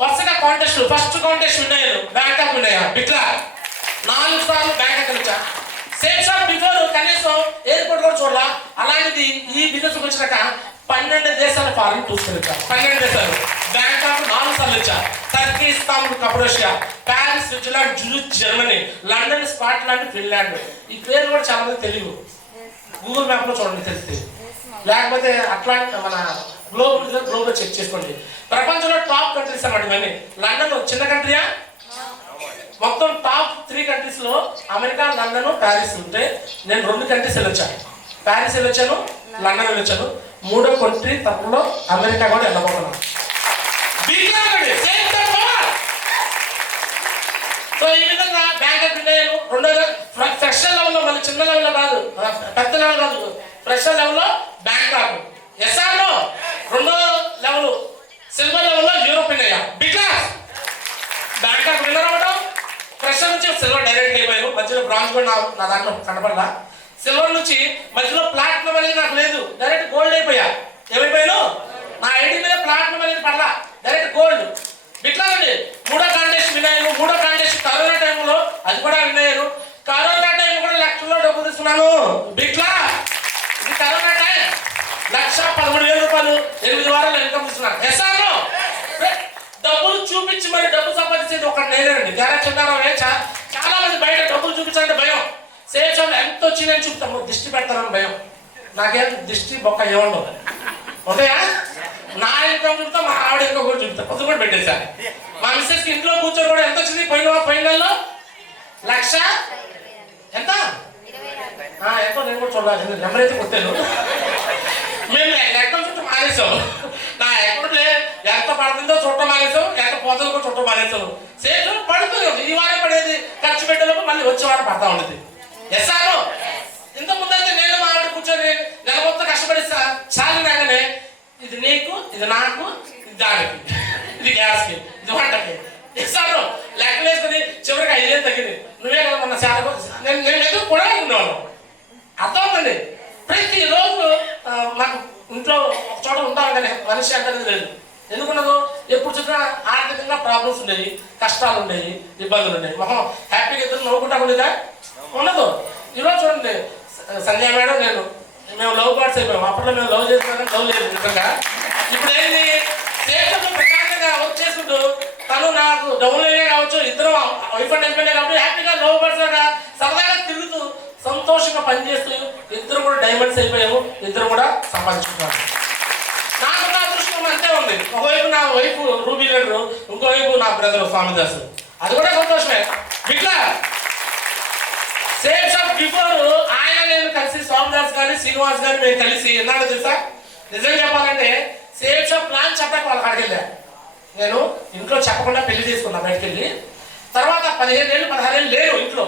వరుసగా కాంటెస్ట్, ఫస్ట్ కాంటెస్ట్ ఉన్నాయను బ్యాంకాక్ ఉన్నాయా బిట్లా 4 సార్లు బ్యాంకాక్ వచ్చా. సేఫ్ షాప్ బిఫోర్ కనీసం ఎయిర్పోర్ట్ కూడా చూడాల. అలాంటిది ఈ బిజినెస్ వచ్చినాక 12 దేశాలు ఫారెన్ టూర్స్ వచ్చారు. 12 దేశాలు. బ్యాంకాక్ 4 సార్లు వచ్చా. Turkey, Istanbul, Cappadocia, Paris, Switzerland, Zurich, Germany, London, Scotland, Finland. ఈ పేరు కూడా చాలా మంది తెలియదు. గూగుల్ మ్యాప్ లో చూడండి తెలిస్తే, లేకపోతే అట్లాంటి మన గ్లోబల్ చెక్ చేసుకోండి. ప్రపంచంలో టాప్ కంట్రీస్ అన్నమాట ఇవన్నీ. లండన్ చిన్న కంట్రీయా? మొత్తం టాప్ 3 కంట్రీస్ లో అమెరికా, లండన్, ప్యారిస్ ఉంటే నేను 2 కంట్రీస్ వెళ్ళొచ్చాను. ప్యారిస్ వెళ్ళొచ్చాను, లండన్ వెళ్ళొచ్చాను. 3వ కంట్రీ తప్పలో అమెరికా కూడా వెళ్ళబోతున్నాను. సో ఈ విధంగా బ్యాంకాక్ వెళ్ళాను. 2వ ఫ్రెషర్ లెవెల్లో, మళ్ళీ చిన్న లెవెల్లో కాదు, పెద్ద లెవెల్ కాదు, ఫ్రెషర్ లెవెల్లో బ్యాంకాక్. ఎస్ఆర్లో 2వ లెవెల్ సిల్వర్ లెవెల్లో యూరోప్ అయ్యా. బికాస్ బ్యాంకాక్ విన్నర్ అవ్వడం, ఫ్రెషర్ నుంచి సిల్వర్ డైరెక్ట్ అయిపోయాను. మధ్యలో బ్రాంజ్ కూడా నా దాంట్లో కనపడలా. సిల్వర్ నుంచి మధ్యలో ప్లాటినం అనేది నాకు లేదు, డైరెక్ట్ గోల్డ్ అయిపోయా. ఏమైపోయాను? నా ఐడి మీద ప్లాటినం అనేది పడలా, డైరెక్ట్ గోల్డ్. బిట్లా అండి 3వ కాంటెస్ట్ విన్నాను. 3వ కాంటెస్ట్ కరోనా టైంలో అది కూడా విన్నాను. కరోనా టైం కూడా లక్షల్లో డబ్బు తీసుకున్నాను. బిట్లా ఇది కరోనా టైం. 1,13,000 రూపాయలు 8 వారాలు ఇన్కమ్ తీసుకున్నాను. ఎస్ఆర్లో డబ్బులు చూపించి మరి డబ్బు సంపాదించేది ఒక నేనండి. గ్యారా చిన్నారావు చాలా మంది బయట డబ్బులు చూపించాలంటే భయం. సేఫ్ షాప్ ఎంత వచ్చిందని చూపుతాము, దిష్టి పెడతారని భయం. నాకేం దిష్టి బొక్క ఏమండవు. ఓకేయా? నా ఇన్కమ్ చూపుతా, మా ఆవిడ ఇన్కమ్ కూడా చూపుతా. పొద్దు కూడా పెట్టేశా. మా మిస్సెస్ ఇంట్లో కూర్చొని కూడా ఎంత వచ్చింది పోయిన నెలలో 1,00,000 ఎంత ఎంతో నేను కూడా చూడాలి. నెంబర్ అయితే కొట్టాను. మేము అకౌంట్ చుట్టూ మారేసాం. నా అకౌంట్లో ఎంత పడుతుందో చుట్టం మానేసాం, ఎంత పోతుందో చుట్టం మానేసాం. సేటు పడుతుంది, ఈ వారం పడేది ఖర్చు పెట్టేలోపు మళ్ళీ వచ్చే వారం పడతా ఉండేది. ఎస్ఆర్ ఇంత ముందైతే నేను మా ఆవిడ కూర్చొని నెల మొత్తం కష్టపడిస్తా, చాలు రాగానే ఇది నీకు, ఇది నాకు, ఇది దానికి, ఇది గ్యాస్కి, ఇది వంటకి. ఎస్ఆర్ లెక్కలు వేసుకుని చివరికి 5 ఏళ్ళు తగ్గింది. నువ్వే కదా మొన్న శాతం నేను ఎదురు కూడా ఉండేవాళ్ళం. అర్థమవుతుంది. ప్రతిరోజు మాకు ఇంట్లో ఒక చోట ఉంటాం కానీ మనిషి అంటేది లేదు. ఎందుకున్నదో ఎప్పుడు చూసినా ఆర్థికంగా ప్రాబ్లమ్స్ ఉండేవి, కష్టాలు ఉండేవి, ఇబ్బందులు ఉండేవి. మొహం హ్యాపీగా ఇద్దరు నవ్వుకుంటా ఉండేదా? ఉండదు. ఈరోజు చూడండి, సంజయ్ మేడం మేము లవ్ బర్డ్స్ అయిపోయాం. అప్పట్లో మేము లవ్ చేసుకున్నాం, లవ్ లేదు నిజంగా. ఇప్పుడు ఏంటి, సేఫ్గా ప్రకారంగా వర్క్ చేసుకుంటూ తను నాకు డౌన్లైనే కావచ్చు, ఇద్దరు వైఫ్ అండ్ హస్బెండ్ కాబట్టి హ్యాపీగా లవ్ బర్డ్స్ లాగా సరదాగా తిరుగుతూ సంతోషంగా పనిచేస్తూ ఇద్దరు కూడా డైమండ్స్ అయిపోయాము, ఇద్దరు కూడా సంపాదించుకున్నాము. నాకు నా దృష్టి అంతే ఉంది. ఒకవైపు నా వైఫ్ రూబీ లీడరు, ఇంకోవైపు నా బ్రదర్ స్వామిదాస్. అది కూడా సంతోషమే. ఇట్లా సేఫ్ షాప్ బిఫోర్ ఆయన నేను కలిసి స్వామిదాస్ గారి శ్రీనివాస్ గారిని మేము కలిసి ఎన్నాళ్ళు తెలుసా, నిజం చెప్పాలంటే సేఫ్ షాప్ ప్లాన్ చెప్పక వాళ్ళకి అడిగెళ్ళా. నేను ఇంట్లో చెప్పకుండా పెళ్లి చేసుకున్నా బయటకు వెళ్ళి. తర్వాత 15 ఏళ్ళు 16 ఏళ్ళు లేరు ఇంట్లో.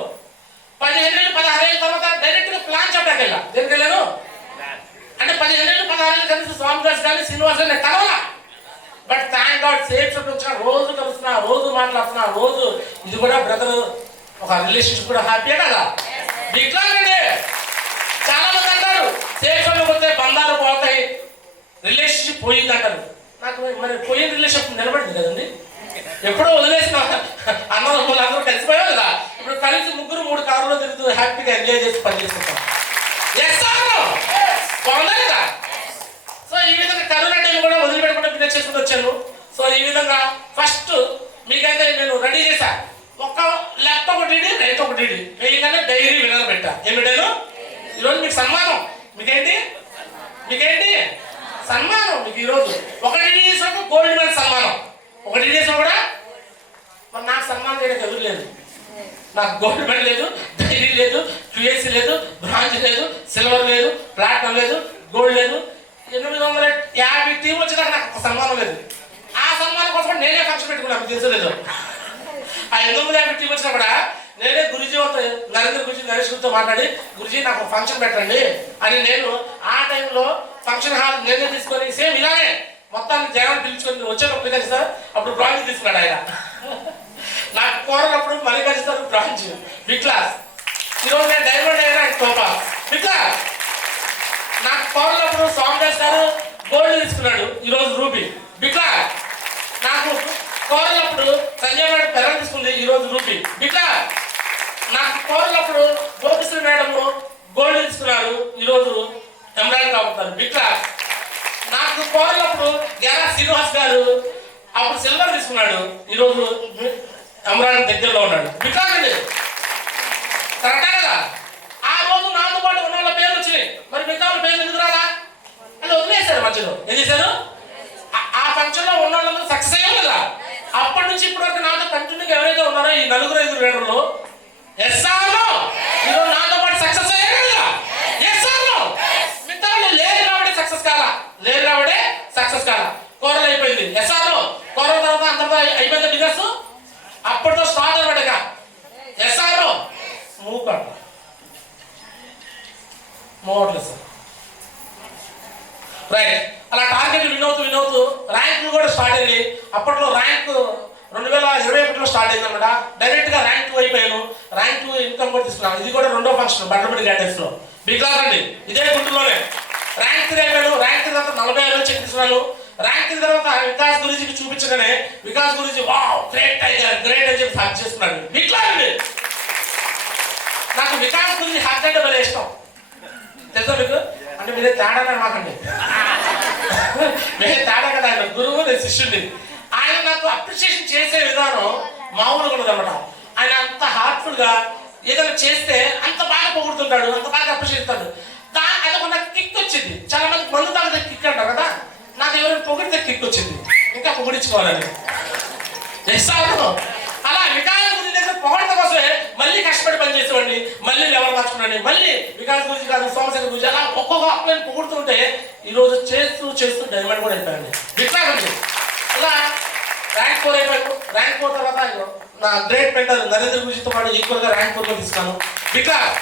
15 ఏళ్ళు 16 ఏళ్ళ తర్వాత డైరెక్ట్గా ప్లాన్ చెప్పడానికి వెళ్ళా. దేనికి వెళ్ళాను అంటే 15 ఏళ్ళు 16 ఏళ్ళు కలిసి స్వామిదాస్ గారిని శ్రీనివాస్ గారిని కలవాలా. But thank God Safe Shop వచ్చిన రోజు కలుస్తున్నా, రోజు మాట్లాడుతున్నా, రోజు ఇది కూడా బ్రదర్ ఒక రిలేషన్షిప్ కూడా హ్యాపీయే కదా. ఇట్లాగండి చాలా మంది అంటారు సేఫ్ షాప్కి వస్తే బంధాలు పోతాయి, రిలేషన్షిప్ పోయింది అంటారు. నాకు మరి పోయిన రిలేషన్షిప్ నిలబడింది కదండి. ఎప్పుడో వదిలేసిన అన్నదమ్ములు అందరూ కలిసిపోయావు కదా. ఇప్పుడు కలిసి 3 కార్లలో తిరుగుతూ హ్యాపీగా ఎంజాయ్ చేసి పనిచేస్తుంటాం. బాగుందా కదా. సో ఈ విధంగా కరోనా టైం కూడా వదిలిపెట్టకుండా బిజినెస్ చేసుకుంటూ వచ్చాను. సో ఈ విధంగా ఫస్ట్ మీకైతే నేను రెడీ చేశా. ఒక లెఫ్ట్ ఒకటి రైట్ ఒకటి వేయగానే డైరీ వినర్ పెట్టా. ఏం పెట్టాను? ఈరోజు మీకు సన్మానం. మీకేంటి సన్మానం మీకు ఈరోజు. ఒకటి గోల్డ్ మెడల్ సన్మానం. ఒకటి కూడా మరి నాకు సన్మానం చేయడానికి ఎవరు లేదు. నాకు గోల్డ్ మెడల్ లేదు, డైరీ లేదు, QSC లేదు, బ్రాంజ్ లేదు, సిల్వర్ లేదు, ప్లాటినం లేదు, గోల్డ్ లేదు. 850 టీంలు వచ్చేదాకా నాకు ఒక సన్మానం లేదు. ఆ సన్మానం కోసం నేనే ఫంక్షన్ పెట్టుకున్నాను, తెలుసలేదు. ఆ 850 టీం వచ్చినా కూడా నేనే గురుజీ నరేంద్ర గురుజీ నరేష్ గురితో మాట్లాడి, గురుజీ నాకు ఫంక్షన్ పెట్టండి అని నేను ఆ టైంలో ఫంక్షన్ హాల్ నేనే తీసుకొని సేమ్ ఇలాగే మొత్తాన్ని జనాలు పిలుచుకొని వచ్చేటప్పుడు కలిసి సార్ అప్పుడు బ్రాంజ్ తీసుకున్నాడు ఆయన. నాకు కోరినప్పుడు మళ్ళీ కలిస్తారు బ్రాంజ్ బిగ్ క్లాస్. ఈరోజు నేను డైమండ్ అయినా టోపా బిగ్ క్లాస్. నాకు కోరినప్పుడు స్వామిదాస్ గారు గోల్డ్ తీసుకున్నాడు, ఈరోజు రూబీ బిగ్ క్లాస్. నాకు కోరినప్పుడు సంజయ్ మేడం పెరగ తీసుకుంది, ఈరోజు రూబీ బిగ్ క్లాస్. నాకు కోరినప్పుడు గోపిశ్రీ మేడం గోల్డ్ తీసుకున్నారు, ఈరోజు ఎమరాల్డ్ అవుతారు బిగ్ క్లాస్. నాకు కోరినప్పుడు గెరా శ్రీనివాస్ గారు అప్పుడు సిల్వర్ తీసుకున్నాడు, ఈరోజు ఎమరాల్డ్ దగ్గరలో ఉన్నాడు బిగ్ క్లాస్ అండి. కరెక్టా కదా. ఆ రోజు నాతో పాటు ఉన్న వాళ్ళ పేర్లు వచ్చినాయి, మరి మిగతా వాళ్ళ పేర్లు ఎందుకు రాలా అని వదిలేశారు మధ్యలో. ఏం చేశారు? ఆ ఫంక్షన్ లో ఉన్న వాళ్ళందరూ సక్సెస్ అయ్యారు కదా. అప్పటి నుంచి ఇప్పటి వరకు నాతో కంటిన్యూగా ఎవరైతే ఉన్నారో ఈ 4-5 లీడర్లు ఎస్ఆర్లో ఈరోజు నాతో పాటు సక్సెస్ అయ్యారు కదా. ఎస్ఆర్లో మిగతా వాళ్ళు లేరు కాబట్టి సక్సెస్ కాలా, లేరు కాబట్టి సక్సెస్ కాలా. కోరలు అయిపోయింది ఎస్ఆర్లో. కోరల తర్వాత అందరితో అయిపోయింది బిజినెస్. అప్పటితో స్టార్ట్ అవ్వడక ఎస్ఆర్లో మూవట్లేదు సార్. రైట్. అలా టార్గెట్ వినవుతూ ర్యాంకులు కూడా స్టార్ట్ అయ్యి అప్పట్లో ర్యాంక్ 2021లో స్టార్ట్ అయింది అనమాట. డైరెక్ట్గా ర్యాంక్ 2 అయిపోయాను. ర్యాంక్ 2 ఇన్కమ్ కూడా తీసుకున్నాను. ఇది కూడా 2వ ఫంక్షన్ బండ్లపూడి గ్యాడెన్స్లో బి క్లాస్ అండి, ఇదే గుంటూరులోనే. ర్యాంక్ 3 అయిపోయాను. ర్యాంక్ తర్వాత 45 చెక్ తీసుకున్నాను. ర్యాంక్ తర్వాత వికాస్ గురించి చూపించగానే వికాస్ గురించి వావ్ గ్రేట్ టైగర్ గ్రేట్ అని చెప్పి హ్యాక్ చేస్తున్నాడు బి క్లాస్ అండి. నాకు వికాస్ గురించి హ్యాక్ అంటే భలే ఇష్టం తెలుసా మీకు. అంటే మీరే తేడా మాకండి, మీరే తేడా కదా. ఆయన గురువు, నేను శిష్యుడిని. ఆయన నాకు అప్రిషియేషన్ చేసే విధానం మామూలుగా ఉండదన్నమాట. ఆయన అంత హార్ట్ఫుల్గా ఏదైనా చేస్తే అంత బాగా పొగుడుతుంటాడు, అంత బాగా అప్రిషియేట్ ఇస్తాడు. అదొక నాకు కిక్ వచ్చింది. చాలా మంది మందు తాగితే కిక్ అంటారు కదా, నాకు ఎవరైనా పొగిడితే కిక్ వచ్చింది, ఇంకా పొగిడించుకోవాలని. అలా వికాస్ గురించి దగ్గర పొగడత కోసమే మళ్ళీ కష్టపడి పని చేసేవాడిని, మళ్ళీ లెవెల్ మార్చుకున్నాను, మళ్ళీ వికాస్ గురించి కాదు సోమశేఖర్ గురించి అలా ఒక్కొక్క అప్లైన్ పొగుడుతుంటే ఈరోజు చేస్తూ డైమండ్ కూడా అయిపోయాను. వికాస్ ఇలా ర్యాంక్ 4 అయిపోయాను. ర్యాంక్ 4 తర్వాత నా గ్రేట్ మెంటర్ నరేంద్ర గురుజీతో పాటు ఈక్వల్గా ర్యాంక్ 4 తీసుకున్నాను. బికాస్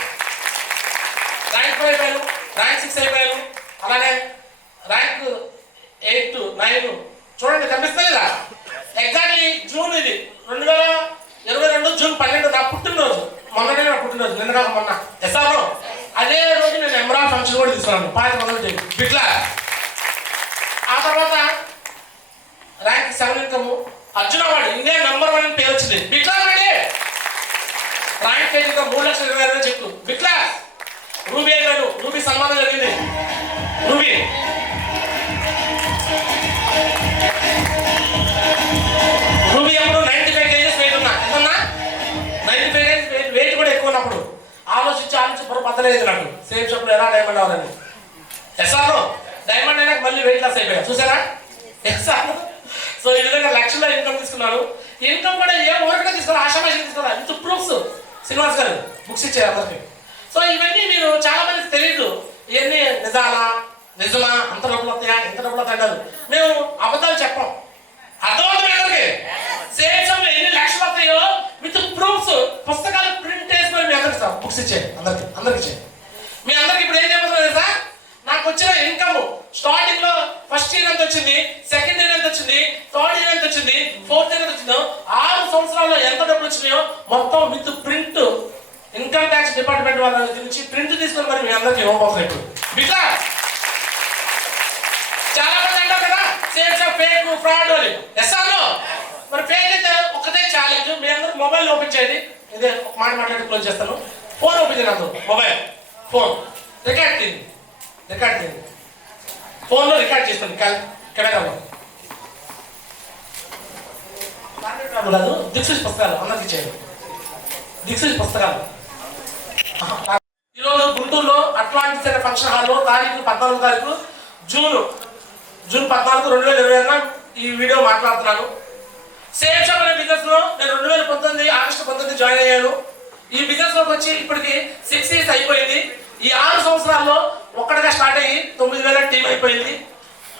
ర్యాంక్ 4 అయిపోయాను, ర్యాంక్ 6 అయిపోయాను. అలానే ర్యాంక్ 8, 9 చూడండి కనిపిస్తలేదా? ఎగ్జాక్ట్లీ జూన్ ఇది 2022 జూన్ 12 నా పుట్టినరోజు. మొన్ననే నా పుట్టినరోజు, నిన్న కాక మొన్న. ఎస్ఆర్ఓ అదే రోజు నేను ఎమ్రా ఫంక్షన్ కూడా తీసుకున్నాను. మొదటి బిట్లా. ఆ తర్వాత rank 7 income Arjuna award India number 1 అని పేరు వచ్చింది. బిట్లా రెడీ. ర్యాంక్ 8 ఇన్కమ్ 3,20,000 చెక్కు. బిట్లా. రూబీ అయిపోయాను. రూబీ సన్మానం జరిగింది. రూబీ రూబీ అప్పుడు 95 kgs వెయిట్ ఉన్నా. ఎంతన్నా? 95 kgs వెయిట్ కూడా ఎక్కువ ఉన్నప్పుడు ఆలోచించి పొర పద్దలేదు నాకు. సేమ్ షాప్లో ఎలా డైమండ్ అవ్వాలని. ఎస్ఆర్ డైమండ్ అయినా మళ్ళీ వెయిట్ లాస్ అయిపోయా. చూసారా? ఎస్ఆర్ సో ఈ విధంగా లక్షల్లో ఇన్కమ్ తీసుకున్నాను. ఇన్కమ్ కూడా ఏ ఊరికనే తీసుకోవాలి, ఆశామాషి తీసుకోవాలి. ఇంత ప్రూఫ్స్ శ్రీనివాస్ గారు బుక్స్ ఇచ్చారు అందరికి. సో ఇవన్నీ మీరు చాలా మందికి తెలియదు. ఇవన్నీ నిజమా, అంత డబ్బులు వస్తాయా, ఎంత డబ్బులు వస్తాయి అంటారు. మేము అబద్ధాలు చెప్పాం. అర్థమవుతుంది అందరికి. సేమ్ షాప్లో ఎన్ని లక్షలు వస్తాయో విత్ ప్రూఫ్స్ పుస్తకాలు ప్రింట్ వేసుకొని మీ అందరికి ఇస్తాం. బుక్స్ ఇచ్చేయండి అందరికి ఇచ్చేయండి. మీ అందరికి ఇప్పుడు ఏం చెప్పబోతున్నారు తెలుసా? నాకు వచ్చిన ఇన్కమ్ స్టార్టింగ్ లో ఫస్ట్ ఇయర్ ఎంత వచ్చింది, సెకండ్ ఇయర్ ఎంత వచ్చింది, థర్డ్ ఇయర్ ఎంత వచ్చింది, ఫోర్త్ ఇయర్ ఎంత వచ్చిందో, 6 సంవత్సరాల్లో ఎంత డబ్బులు వచ్చినాయో మొత్తం with print income tax department వాళ్ళ నుంచి ప్రింట్ తీసుకొని మరి మీ అందరికి ఇవ్వబోతున్నాయి. ఇప్పుడు బికా చాలా మంది అంటారు కదా సేల్స్ ఫేక్ ఫ్రాడ్ అని. ఎస్ఆర్లో మరి ఫేక్ అయితే ఒకటే ఛాలెంజ్. మీ అందరూ మొబైల్ ఓపెన్ చేయండి. ఇదే ఒక మాట మాట్లాడి క్లోజ్ చేస్తాను. ఫోన్ ఓపెన్ చేయండి. అందరూ మొబైల్ ఫోన్ రికార్డ్ చేయండి. ఫోన్లో రికార్డ్ చేస్తాను కెమెరాలో. కాదు దిక్సూచి పుస్తకాలు అందరికి ఇచ్చేయండి. దిక్సూచి పుస్తకాలు. ఈరోజు గుంటూరులో అట్లాంటిస్ అనే ఫంక్షన్ హాల్లో తారీఖు 14 తారీఖు జూన్ 14, 2020 ఈ వీడియో మాట్లాడుతున్నాను. సేమ్ షాప్ అనే బిజినెస్ లో నేను 2019 ఆగస్టు 19 జాయిన్ అయ్యాను. ఈ బిజినెస్ లోకి వచ్చి ఇప్పటికి 6 years అయిపోయింది. ఈ 6 సంవత్సరాల్లో ఒక్కటిగా స్టార్ట్ అయ్యి 9,000 టీం అయిపోయింది.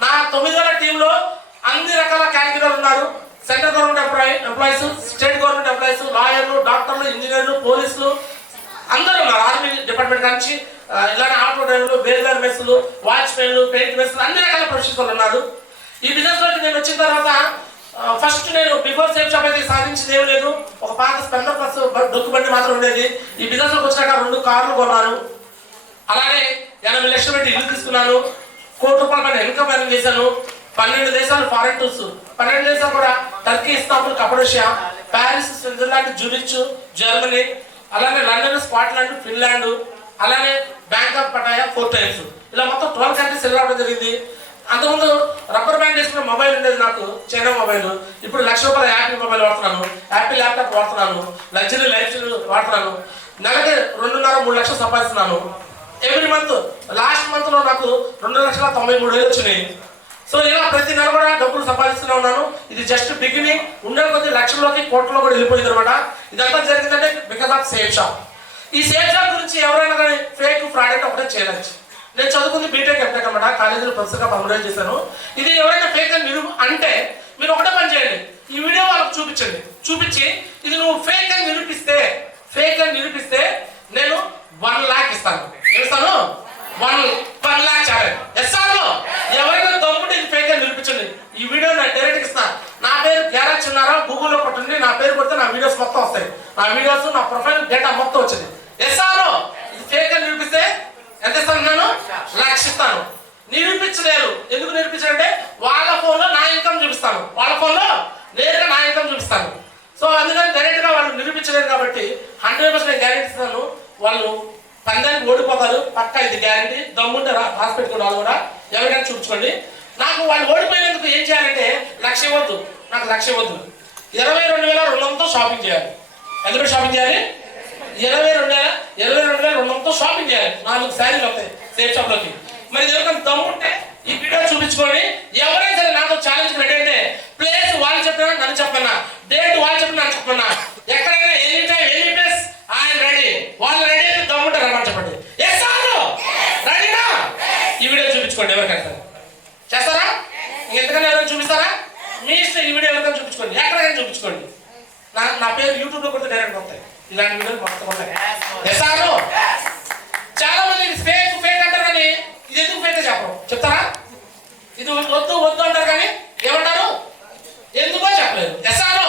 నా 9,000 టీంలో అన్ని రకాల కేటగిరీలు ఉన్నారు. Central government employees, state government employees, లాయర్లు, డాక్టర్లు, ఇంజనీర్లు, పోలీసులు అందరూ ఉన్నారు. ఆర్మీ డిపార్ట్మెంట్ నుంచి ఇలాంటి ఆటో డ్రైవర్లు, బేల్దార్ మెస్సులు, వాచ్మెన్లు, పెయింట్ మెస్సులు అన్ని రకాల ప్రొఫెషనల్స్ ఉన్నారు. ఈ బిజినెస్ లోకి నేను వచ్చిన తర్వాత ఫస్ట్ నేను బిఫోర్ సేఫ్ షాప్ అయితే సాధించింది ఏం లేదు. ఒక పాత స్పెండర్ ప్లస్ డొక్కు బండి మాత్రం ఉండేది. ఈ బిజినెస్ లోకి వచ్చినాక 2 కార్లు కొన్నాను. అలాగే 80 లక్షలు పెట్టి ఇల్లు తీసుకున్నాను. 1 కోటి రూపాయల పైన ఇన్కమ్ ఎర్న్ చేశాను. 12 దేశాలు ఫారెన్ టూర్స్, 12 దేశాలు కూడా Turkey, Istanbul, Cappadocia, Paris, Switzerland, Zurich, Germany, అలానే లండన్, స్కాట్లాండ్, ఫిన్లాండ్, అలానే బ్యాంకాక్, పటాయా 4 times. ఇలా మొత్తం 12 కంట్రీస్ వెళ్ళడం జరిగింది. అంతకుముందు రబ్బర్ బ్యాండ్ వేసుకున్న మొబైల్ ఉండేది నాకు, చైనా మొబైల్. ఇప్పుడు 1,00,000 రూపాయల యాపిల్ మొబైల్ వాడుతున్నాను, యాపిల్ ల్యాప్టాప్ వాడుతున్నాను, లగ్జరీ లైఫ్ స్టైల్ వాడుతున్నాను. నెలకి 2.5-3 లక్షలు సంపాదిస్తున్నాను. ఎవ్రీ మంత్ లాస్ట్ మంత్ లో నాకు 2,93,000 వచ్చినాయి. సో ఇలా ప్రతి నెల కూడా డబ్బులు సంపాదిస్తూనే ఉన్నాను. ఇది జస్ట్ బిగినింగ్. ఉండే కొద్ది లక్షల్లోకి కోట్లలో కూడా వెళ్ళిపోయింది అనమాట. ఇదంతా జరిగిందంటే బికాస్ ఆఫ్ సేఫ్ షాప్. ఈ సేఫ్ షాప్ గురించి ఎవరైనా కానీ ఫేక్ ఫ్రాడ్ అంటే ఒకటే ఛాలెంజ్. నేను చదువుకుంది బీటెక్ ఎంటెక్ అనమాట. కాలేజీలో ప్రొఫెసర్గా పర్మనెంట్ చేశాను. ఇది ఎవరైనా ఫేక్ అని అంటే మీరు ఒకటే పని చేయండి, ఈ వీడియో వాళ్ళకి చూపించి ఇది నువ్వు ఫేక్ అని నిరూపిస్తే నేను 1 lakh ఇస్తాను. ఏమిస్తాను? 1 lakh ఛాలెంజ్. ఎస్ఆర్లో ఎవరైనా దమ్ముంటే ఇది ఫేక్ అని నిరూపించండి. ఈ వీడియో నేను డైరెక్ట్ ఇస్తాను. నా పేరు గ్యారేజ్ ఉన్నారా గూగుల్లో కొట్టండి. నా పేరు కొడితే నా వీడియోస్ మొత్తం వస్తాయి. నా వీడియోస్, నా ప్రొఫైల్ డేటా మొత్తం వచ్చింది. ఎస్ఆర్లో ఇది ఫేక్ అని నిరూపిస్తే ఎంత ఇస్తాను? నేను 1 lakh ఇస్తాను. నిరూపించలేరు. ఎందుకు నిరూపించాలంటే వాళ్ళ ఫోన్లో నా ఇన్కమ్ చూపిస్తాను, వాళ్ళ ఫోన్లో నేరుగా నా ఇన్కమ్ చూపిస్తాను. సో అందుకని డైరెక్ట్ గా వాళ్ళు నిరూపించలేరు కాబట్టి 100% నేను గ్యారెంటీ ఇస్తాను. వాళ్ళు పందానికి ఓడిపోతారు పక్కా, ఇది గ్యారెంటీ. దమ్ముంటే రాసి పెట్టుకుని వాళ్ళు కూడా ఎవరికైనా చూపించుకోండి. నాకు వాళ్ళు ఓడిపోయినందుకు ఏం చేయాలంటే 1 lakh ఇవ్వద్దు, నాకు 1 lakh ఇవ్వద్దు. 22,200తో షాపింగ్ చేయాలి. ఎంత షాపింగ్ చేయాలి? 22,200తో షాపింగ్ చేయాలి. 4 శారీలు వస్తాయి సేఫ్ షాప్ లోకి. మరి ఎవరికైనా దమ్ముంటే ఈ వీడియో చూపించుకొని ఎవరైనా సరే నాతో ఛాలెంజ్ రెడీ అంటే ప్లేస్ వాళ్ళు చెప్పినా నన్ను చెప్పన్నా, డేట్ వాళ్ళు చెప్పినా నన్ను చెప్పన్నా, ఎక్కడైనా ఎనీ టైం ఎనీ ప్లేస్ ఆయన రెడీ. వాళ్ళు రెడీ అయితే దమ్ముంటే రమ్మని చెప్పండి. రెడీనా? ఈ వీడియో చూపించుకోండి. ఎవరికైనా చేస్తారా? ఇంకెంతకన్నా ఎవరైనా చూపిస్తారా? మీ యూట్యూబ్ లో కూడా డైరెక్ట్ వస్తాయి ఇలాంటి వీడియోలు మొత్తం ఉంటాయి. Yes or no? చాలా మంది ఫేక్ ఫేక్ అంటారు కానీ ఇది ఎందుకు ఫేక్ చెప్పరు, చెప్తారా? ఇది వద్దు వద్దు అంటారు కానీ ఏమంటారు, ఎందుకో చెప్పలేదు. Yes or no?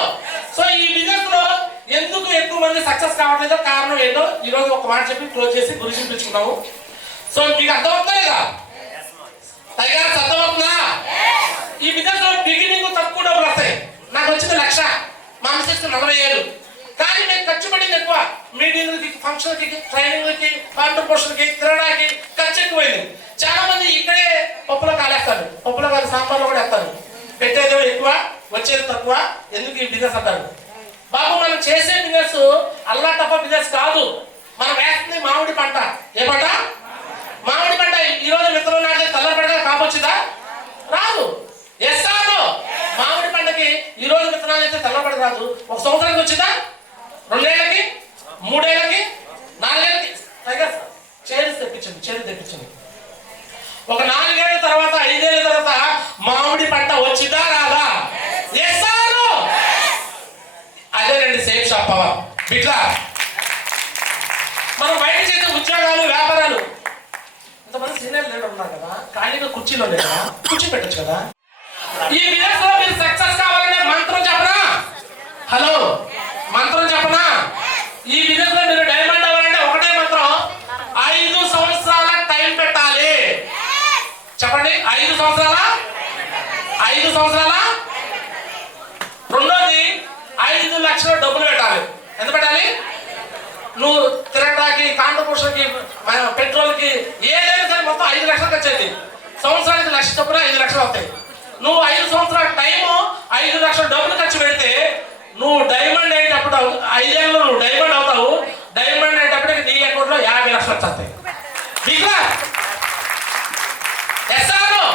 సో ఈ బిజినెస్ లో ఎందుకు ఎక్కువ మంది సక్సెస్ కావట్లేదో కారణం ఏంటో ఈ రోజు ఒక మాట చెప్పి క్లోజ్ చేసి గురించి పిలుచుకున్నాము. సో మీకు అర్థమవుతుందా లేదా? టైగర్స్ అర్థమవుతుందా? ఈ బిజినెస్ లో బిగినింగ్ తక్కువ డబ్బులు వస్తాయి. నాకు వచ్చింది 1,00,000, మా మిస్సెస్ 40,000. కానీ నేను ఖర్చు పడింది ఎక్కువ. మీటింగ్లకి, ఫంక్షన్కి, ట్రైనింగ్లకి, కాంట్రిబ్యూషన్కి, తినడానికి ఖర్చు ఎక్కువైంది. చాలా మంది ఇక్కడే పప్పులో కాలేస్తారు, పప్పులో కాదు సాంబార్లో కూడా వేస్తారు. పెట్టేది ఎక్కువ, వచ్చేది తక్కువ. ఎందుకు ఈ బిజినెస్ అంటారు? బాబు మనం చేసే బిజినెస్ అల్లా తప్ప బిజినెస్ కాదు. మనం వేస్తుంది మామిడి పంట. ఏ పంట? మామిడి పంట. ఈ రోజు విత్తనం నాటితే తెల్ల పంట కాపొచ్చిందా? రాదు. Yes or no? మామిడి పంటకి ఈ రోజు విత్తనాలు అయితే తెల్లబడి రాదు. ఒక సంవత్సరానికి వచ్చిందా? 2 ఏళ్ళకి, 3 ఏళ్ళకి, 4 ఏళ్ళకి. చేరు తెప్పించండి. ఒక 4 ఏళ్ళ తర్వాత, 5 ఏళ్ళ తర్వాత మామిడి పంట వచ్చిందా రాదా? Yes or no? అదేనండి సేఫ్ షాప్ పవర్. బిట్లా మనం బయట చేసే ఉద్యోగాలు, వ్యాపారాలు, ఇంతమంది సీనియర్ లీడర్ ఉన్నారు కదా, ఖాళీగా కుర్చీలో లేదా కుర్చీ పెట్టచ్చు కదా. ఈ బిజినెస్ లో మీరు సక్సెస్ కావాలంటే మంత్రం చెప్పనా? హలో, మంత్రం చెప్పనా? ఈ బిజినెస్ లో మీరు డైమండ్ అవ్వాలంటే ఒకటే మంత్రం, 5 సంవత్సరాల టైం పెట్టాలి. చెప్పండి, 5 సంవత్సరాల. రెండోది 5 లక్షల డబ్బులు పెట్టాలి. ఎంత పెట్టాలి? నువ్వు తిరగడానికి, కాంట్రిబ్యూషన్కి, పెట్రోల్కి, ఏదైనా సరే మొత్తం 5 లక్షలు ఖర్చు అయింది. సంవత్సరానికి 1,00,000 చొప్పున 5 లక్షలు అవుతాయి. నువ్వు 5 సంవత్సరాల టైము 5 లక్షల డబ్బులు ఖర్చు పెడితే నువ్వు డైమండ్ అయ్యేటప్పుడు 5 ఏళ్ళు నువ్వు డైమండ్ అవుతావు. డైమండ్ అయ్యేటప్పటికి నీ అకౌంట్లో 50 లక్షలు వచ్చేస్తాయి. మీకు ఎస్ ఆర్ నో?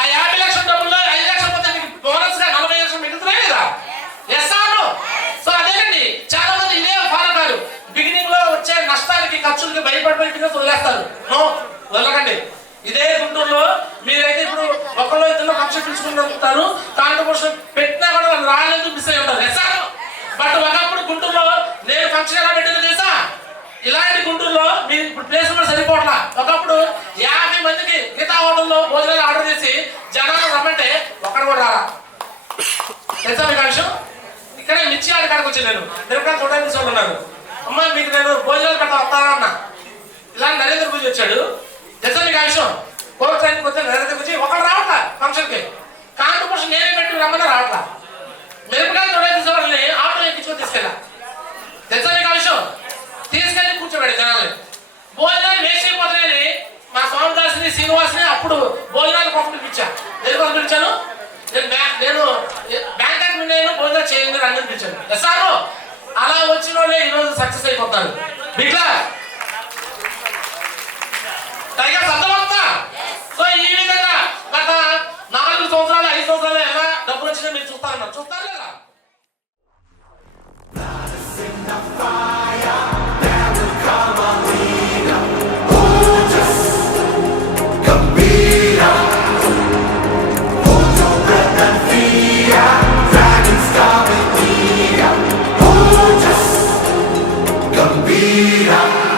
ఆ 50 లక్షల డబ్బుల్లో 5 లక్షలు పోతే మీకు బోనస్ గా 40 లక్షలు మిగులుతున్నాయి కదా. Yes or no? సో అదేనండి, చాలా మంది ఇదే ఫాలో కాదు. బిగినింగ్ లో వచ్చే నష్టాలకి, ఖర్చులకి భయపడిపోయి బిజినెస్ వదిలేస్తారు. నో, వదలకండి. ఇదే గుంటూరులో మీరైతే ఇప్పుడు ఒకళ్ళు ఇద్దరు ఫంక్షన్ పిలుచుకుంటారు, కాంట్రిబ్యూషన్ పెట్టినా కూడా వాళ్ళు రాలేదు, మిస్ అయి ఉంటారు. Yes or no? బట్ ఒకప్పుడు గుంటూరులో నేను ఫంక్షన్ ఎలా పెట్టిందో తెలుసా? ఇలాంటి గుంటూరులో మీరు ఇప్పుడు ప్లేస్ కూడా సరిపోవట్లా. ఒకప్పుడు 50 మందికి గీతా హోటల్లో భోజనాలు ఆర్డర్ చేసి జనాలు రమ్మంటే ఒక్కడ కూడా రాలా. తెలుసా మీకు ఆ విషయం? ఇక్కడే మిర్చి ఆడి కాడికి వచ్చి నేను చూడడానికి వాళ్ళు ఉన్నారు. అమ్మ మీకు నేను భోజనాలు పెడతా వస్తానా అన్న. ఇలాంటి నరేంద్ర పూజ వచ్చాడు. తెలుసా మీకు ఆ విషయం? కోర్టు ట్రైన్కి వచ్చి నరేంద్ర పూజ ఒకడు రావట్లా ఫంక్షన్కి. కాంట్రిబ్యూషన్ నేనే పెట్టి రమ్మన్నా రావట్లా. మిరపకాయలు చూడడానికి వాళ్ళని ఆటో ఎక్కించుకొని తీసుకెళ్ళా. తెలుసా మీకు ఆ విషయం? తీసుకెళ్ళి కూర్చోబెట్టి జనాలు భోజనాలు వేస్ట్ అయిపోతున్నాయని మా స్వామిదాసుని, శ్రీనివాసుని అప్పుడు భోజనాలు పంపించా. ఎందుకు పంపించాను? నేను బ్యాంకాక్ నేను భోజనాలు చేయండి అని అనిపించాను. Yes or no? అలా వచ్చిన వాళ్ళే ఈరోజు సక్సెస్ అయిపోతారు. బిట్లా టైగర్స్ అర్థమవుతా? సో ఈ విధంగా గత 4 సంవత్సరాలు, 5 సంవత్సరాలు ఎలా డబ్బులు వచ్చినా మీరు చూస్తారన్నారు. చూస్తారు లేదా? Gambira.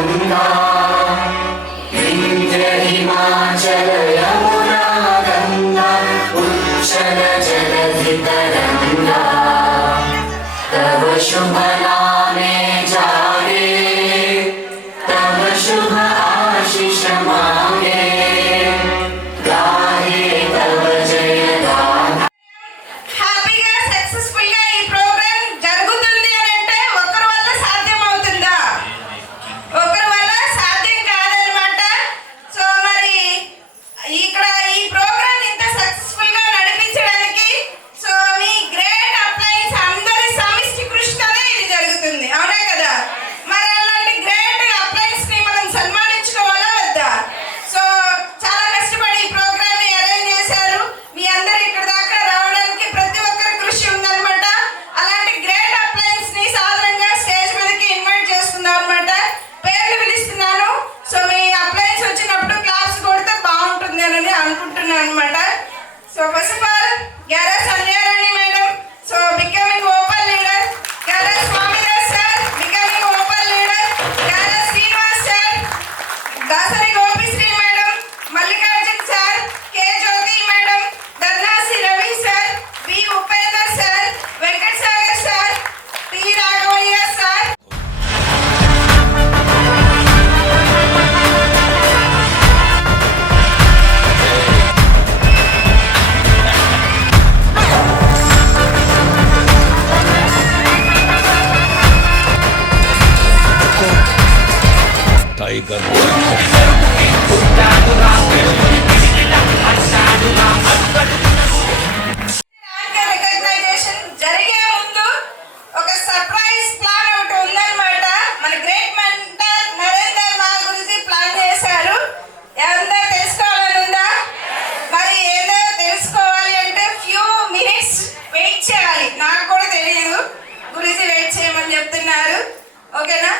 गंगा विंध्य हिमाचल यमुना गंगा उच्चल जलधि तरंगा तव शुभ नामे जागे तव शुभ आशीष मांगे गाहे तव जय गान హ్యాపీగా సక్సెస్ఫుల్ గా ఈ ప్రోగ్రామ్ జరుగుతుంది అని అంటే ఒకరి వల్ల సాధ్యం అవుతుందా? ఒకరి వల్ల సాధ్యం కాదనమాట. సో మరి ఇక్కడ ఈ ప్రోగ్రామ్ ఇంత సక్సెస్ఫుల్ గా నడిపించడానికి సో మీ గ్రేట్ అప్లయన్స్ అందరి సమిష్టి కృషితోనే ఇది జరుగుతుంది, అవునా కదా? మరి అలాంటి గ్రేట్ అప్లయన్స్ ని మనం సన్మానించుకోవాలా వద్దా? సో చాలా కష్టపడి ఈ ప్రోగ్రామ్ ని అరేంజ్ చేశారు. మీ అందరు ఇక్కడ దాకా రావడానికి ప్రతి ఒక్కరి కృషి ఉందన్నమాట. అలాంటి గ్రేట్ అప్లయన్స్ ని సాధారణంగా స్టేజ్ మీదకి ఇన్వైట్ చేసుకుందాం అన్నమాట. పేర్లు పిలుస్తున్నాను. సో మీ అప్లయన్స్ వచ్చినప్పుడు క్లాప్స్ కొడితే బాగుంటుంది అని అనుకుంటున్నాను అన్నమాట. So first of all Gyara Sandhyarani madam, so becoming open leader. Gyara Swamidas sir, becoming open leader. Gyara Srinivas sir, Dasari Gopisri madam, Mallikarjun sir, K Jyothi madam, Darnasi Ravi sir, B Upender sir, Venkata Sagar sir, T Raghavaiah sir. Tiger rank recognition జరిగే ముందు ఒక సర్ప్రైజ్ ప్లాన్ ఒకటి ఉందన్నమాట. మన గ్రేట్ మెంటర్ నరేందర్ మా గురించి plan చేశారు. ఎవరందరూ తెలుసుకోవాలని ఉందా? మరి ఏదో తెలుసుకోవాలి అంటే ఫ్యూ మినిట్స్ వెయిట్ చేయాలి. నాకు కూడా తెలియదు, గురించి వెయిట్ చేయమని చెప్తున్నారు. ఓకేనా?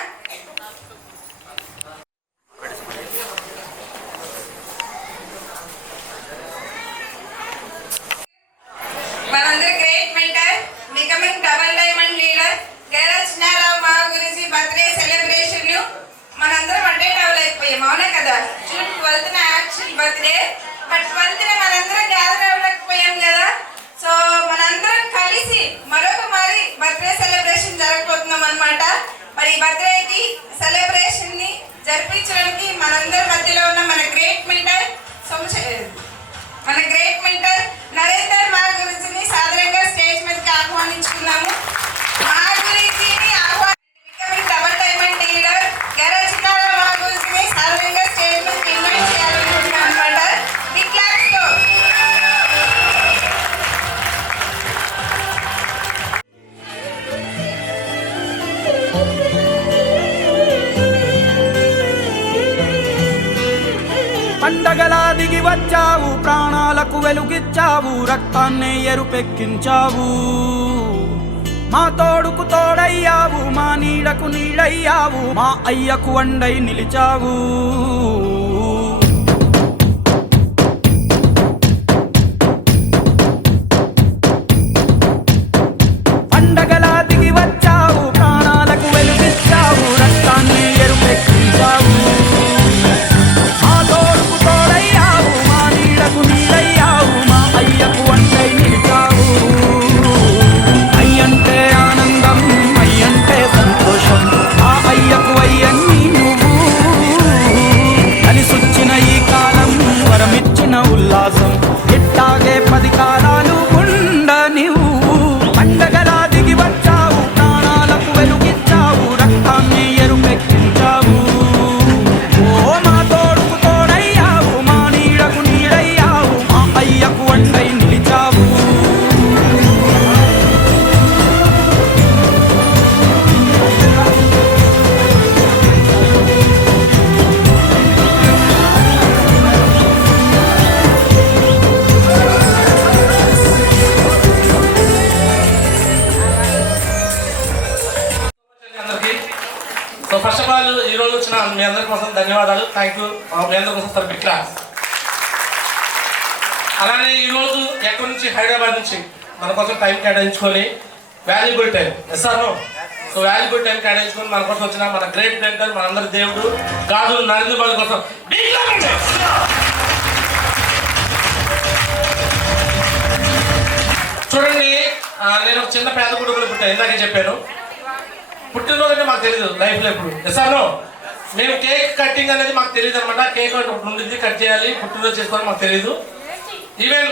మనందరూ great mentor, becoming double diamond leader, Gera Chinnarao మా గురించి బర్త్డే సెలబ్రేషన్ మనందరం అటెండ్ అవ్వలేకపోయాం, అవునా కదా? జూన్ 12న యాక్చువల్ బర్త్డే, బట్ 12న మనందరం గ్యాదర్ అవ్వలేకపోయాం కదా. సో మనందరం కలిసి మరొక మరి బర్త్డే సెలబ్రేషన్ జరగబోతున్నాం అన్నమాట. మరి ఈ బర్త్డేకి సెలబ్రేషన్ ని జరిపించడానికి మనందరి మధ్యలో ఉన్న మన గ్రేట్ మెంటర్ నరేందర్ మా గురించి సాధారణంగా స్టేజ్ మీదకి ఆహ్వానించుకున్నాము. మా గురించి double diamond leader Gera Chinnarao మా గురించి సాధారణంగా స్టేజ్ మీదకి ఇన్వైట్ చేయాలనుకుంటున్నాం అనమాట. బిగ్ క్లాప్స్ తో పండగలా దిగి వచ్చావు, ప్రాణాలకు వెలుగిచ్చావు, రక్తాన్నే ఎరుపెక్కించావు. మా తోడుకు తోడయ్యావు, మా నీడకు నీడయ్యావు, మా అయ్యకు వండై నిలిచావు. పండగలా దిగి వచ్చావు, ప్రాణాలకు వెలుగిచ్చావు, రక్తాన్నే ఎరుపెక్కించావు. మా తోడుకు తోడయ్యావు, మా నీడకు నీడయ్యావు, మా అయ్యకు వండై నిలిచావు. అయ్యంటే ఆనందం, అయ్యంటే సంతోషం, ఆ అయ్యకు అయ్యన్ని నువ్వు. కలిసొచ్చిన ఈ కాలం వరమిచ్చిన ఉల్లాసం, ఇట్టాగే 10 కాలాలు ఉండనివ్వు. పండగలా దిగి వచ్చావు, ప్రాణాలకు వెలుగిచ్చావు, రక్తాన్ని ఎరుపెక్కించావు. ఓ మా తోడుకు తోడయ్యావు, మా నీడకు నీడయ్యావు, మా అయ్యకు వండై నిలిచావు. అందరికీ. సో ఫస్ట్ ఆఫ్ ఆల్ ఈ రోజు వచ్చిన మీ అందరి కోసం ధన్యవాదాలు, థ్యాంక్ యూ. మీ అందరి కోసం సార్ బిగ్ క్లాస్. అలానే ఈరోజు ఎక్కడి నుంచి హైదరాబాద్ నుంచి మన కోసం టైం కేటాయించుకొని valuable time yes or no so valuable time కేటాయించుకొని మన కోసం వచ్చిన మన గ్రేట్ మెంటర్ మన అందరి దేవుడు గాజులు నరేంద్ర మోదీ కోసం big clap అండి. చూడండి నేను ఒక చిన్న పేద కుటుంబంలో పుట్టాను, ఇందాకే చెప్పాను. పుట్టినరోజు అంటే మాకు తెలియదు లైఫ్లో ఎప్పుడు ఎసానో మేము కేక్ కటింగ్ అనేది మాకు తెలియదు అనమాట. కేక్ ఒకటి ఉండింది, కట్ చేయాలి, పుట్టినరోజు చేసుకోవాలి మాకు తెలియదు. ఈవెన్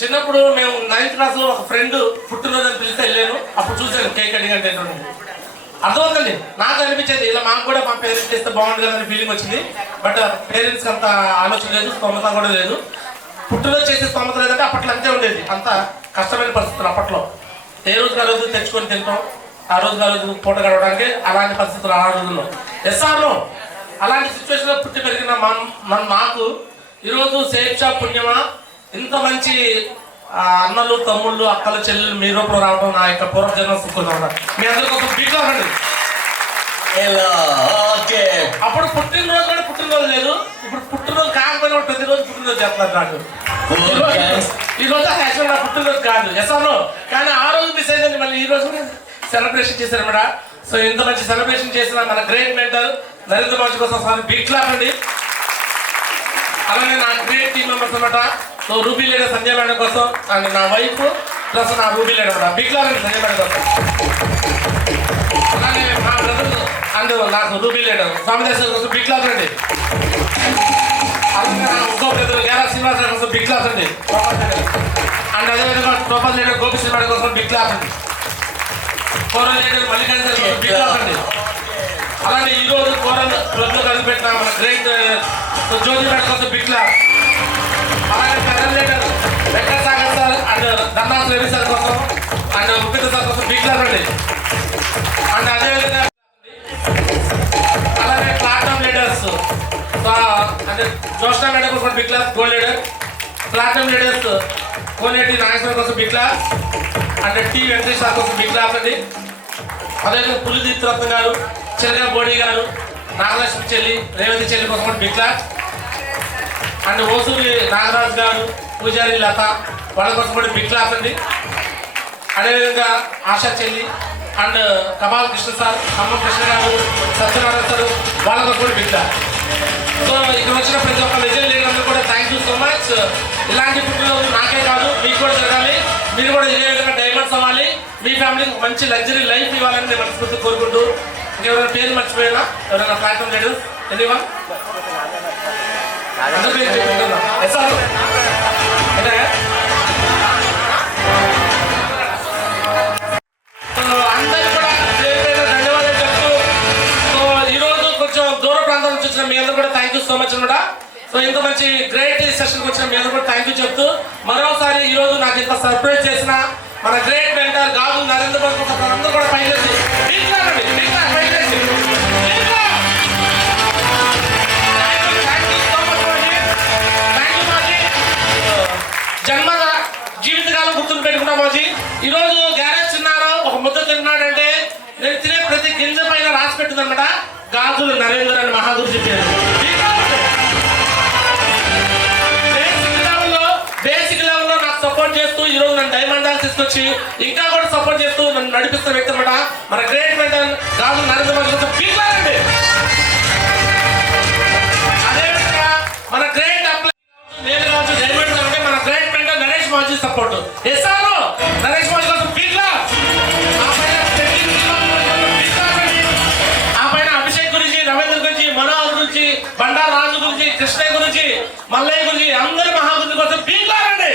చిన్నప్పుడు మేము 9th క్లాస్లో ఒక ఫ్రెండ్ పుట్టినరోజు అని పిలిస్తే వెళ్ళాను, అప్పుడు చూశాను కేక్ కటింగ్ అంటే అర్థమవుతుంది. నాకు అనిపించేది ఇలా మాకు కూడా మా పేరెంట్స్ చేస్తే బాగుంటుంది అనే ఫీలింగ్ వచ్చింది. బట్ పేరెంట్స్కి అంత ఆలోచన లేదు, స్తోమత కూడా లేదు. పుట్టినరోజు చేసే స్తోమత లేదంటే అప్పట్లో అంతే ఉండేది, అంత కష్టమైన పరిస్థితులు అప్పట్లో. ఏ రోజుకి ఆ రోజు తెచ్చుకొని తింటాం, ఆ రోజుకి ఆ రోజు పూట గడవడానికి అలాంటి పరిస్థితులు ఆ రోజుల్లో. ఎస్ఆర్లో అలాంటి సిచ్యువేషన్లో పుట్టి పెరిగిన మాకు ఈరోజు సేఫ్ షాప్ పుణ్యమా ఇంత మంచి అన్నలు తమ్ముళ్ళు అక్కలు చెల్లెలు మీ రూపంలో రావడం నా యొక్క పూర్వజన్మ సుఖం. మీ అందరికీ ఒక బిగ్ అండి. అప్పుడు పుట్టినరోజు కూడా పుట్టినరోజు లేదు, ఇప్పుడు పుట్టినరోజు కాకపోయినా ప్రతిరోజు పుట్టినరోజు చేస్తున్నారు నాకు. ఈ రోజు యాక్చువల్ నా పుట్టినరోజు కాదు ఎస్ఆర్లో, కానీ ఆ రోజు మిస్ అయిందండి. మళ్ళీ ఈ రోజు సెలబ్రేషన్ చేశారన్నమాట. సో ఇంత మంచి సెలబ్రేషన్ చేసిన మన గ్రేట్ మెంటర్ నరేంద్ర మోదీ కోసం బిగ్ క్లాప్ అండి. అలానే నా గ్రేట్ టీమ్ మెంబర్స్ అనమాట. So ruby leader Sanjay madam కోసం అండ్ నా వైఫ్ ప్లస్ నా రూబీ లీడర్ అనమాట. బిగ్ క్లాప్ అండి సంజయ్ మేడం కోసం. అలానే మా బ్రదర్ అండ్ నాకు రూబీ లీడర్ స్వామిదాస్ కోసం బిగ్ క్లాప్ అండి. అలాగే నా ఇంకో బ్రదర్ గేరా శ్రీనివాస కోసం బిగ్ క్లాప్ అండి. అండ్ అదేవిధంగా professor leader Gopi Shri madam కోసం బిగ్ క్లాప్ అండి. Coral leader Mallikarjuna big clap అండి. అలానే ఈ రోజు కోరల్ క్లబ్ లో కలిపెట్టిన మన గ్రేట్ జ్యోతి మేడం కోసం బిగ్ క్లాప్. అలాగే coral leader Venkatasagar sir and Dharnath Ravi sir కోసం అండ్ ఉపేంద్ర సార్ కోసం బిగ్ క్లాప్ అండి. అండ్ అదేవిధంగా అలాగే ప్లాట్ఫామ్ లీడర్స్ అంటే జోష్నా మేడం కోసం big clap gold leader. Platform leaders కోనేటి నాగేశ్వర కోసం big clap and T Venkatesh sir కోసం బిగ్ క్లాప్ అండి. అదేవిధంగా పులిదీప్ రత్న గారు, చిలక బోడి గారు, నాగలక్ష్మి చెల్లి, రేవతి చెల్లి కోసం బిగ్ క్లాప్ అండ్ ఓసూరి నాగరాజు గారు, పూజారి లత వాళ్ళ కోసం కూడా బిగ్ క్లాప్ అండి. అదేవిధంగా ఆశా చెల్లి అండ్ కమాల్ కృష్ణ సార్, అమ్మ కృష్ణ గారు, సత్యనారాయణ సార్ వాళ్ళ కోసం కూడా బిగ్ క్లాప్. సో ఇక్కడ వచ్చిన ప్రతి ఒక్క లెజెండ్ లీడర్లు కూడా థ్యాంక్ యూ సో మచ్. ఇలాంటి పుట్టినరోజు నాకే కాదు మీకు కూడా జరగాలి, మీరు కూడా ఇదే విధంగా డైమండ్స్ అవ్వాలి, మీ ఫ్యామిలీకి మంచి లగ్జరీ లైఫ్ ఇవ్వాలని నేను మనస్ఫూర్తి కోరుకుంటూ. ఇంకెవరైనా పేరు మర్చిపోయినా ఎవరైనా ప్లాట్ఫామ్ లీడర్స్ ఎనీవన్ అందరి పేరు చెప్పుకుంటున్నా ఎస్ఆర్ అందరికీ కూడా ధన్యవాదాలు చెప్తూ. సో ఈరోజు కొంచెం దూర ప్రాంతం నుంచి వచ్చిన మీ అందరూ కూడా థ్యాంక్ యూ సో మచ్ అనమాట. సో ఇంత మంచి గ్రేట్ సెషన్కి వచ్చిన మీ అందరూ కూడా థ్యాంక్ యూ చెప్తూ మరోసారి ఈరోజు నాకు ఇంత సర్ప్రైజ్ చేసిన మన గ్రేట్ మెంటర్ గాజు నరేంద్ర మోదీ అందరూ కూడా పైచేసి జన్మద జీవితకాలం గుర్తులు పెట్టుకున్నా మాజీ. ఈరోజు గ్యారేజ్ తిన్నారో ఒక ముద్ద తిన్నాడంటే నేను తినే ప్రతి గింజ పైన రాసి పెట్టిందనమాట గాజులు నరేంద్ర అని మహాగురు చెప్పారు. బేసిక్ లెవెల్లో నాకు సపోర్ట్ చేస్తూ ఈరోజు నన్ను డైమండ్ డాన్స్ తీసుకొచ్చి ఇంకా కూడా సపోర్ట్ చేస్తూ నన్ను నడిపిస్తున్న వ్యక్తి అనమాట మన గ్రేట్ మెంటర్ గాజు నరేంద్ర మోదీ అండి. అదేవిధంగా మన గ్రేట్ అప్లై నేను కావచ్చు డైమండ్ అంటే మన great mentor Naresh Modi support SR Naresh Modi కోసం ఆ పైన అభిషేక్ గురించి, రవీంద్ర గురించి, మనోహర్ గురించి, బండారు రాజు గురించి, కృష్ణయ్య గురించి, మల్లయ్య గురించి అందరి మహాగురు కోసం బీగారండి.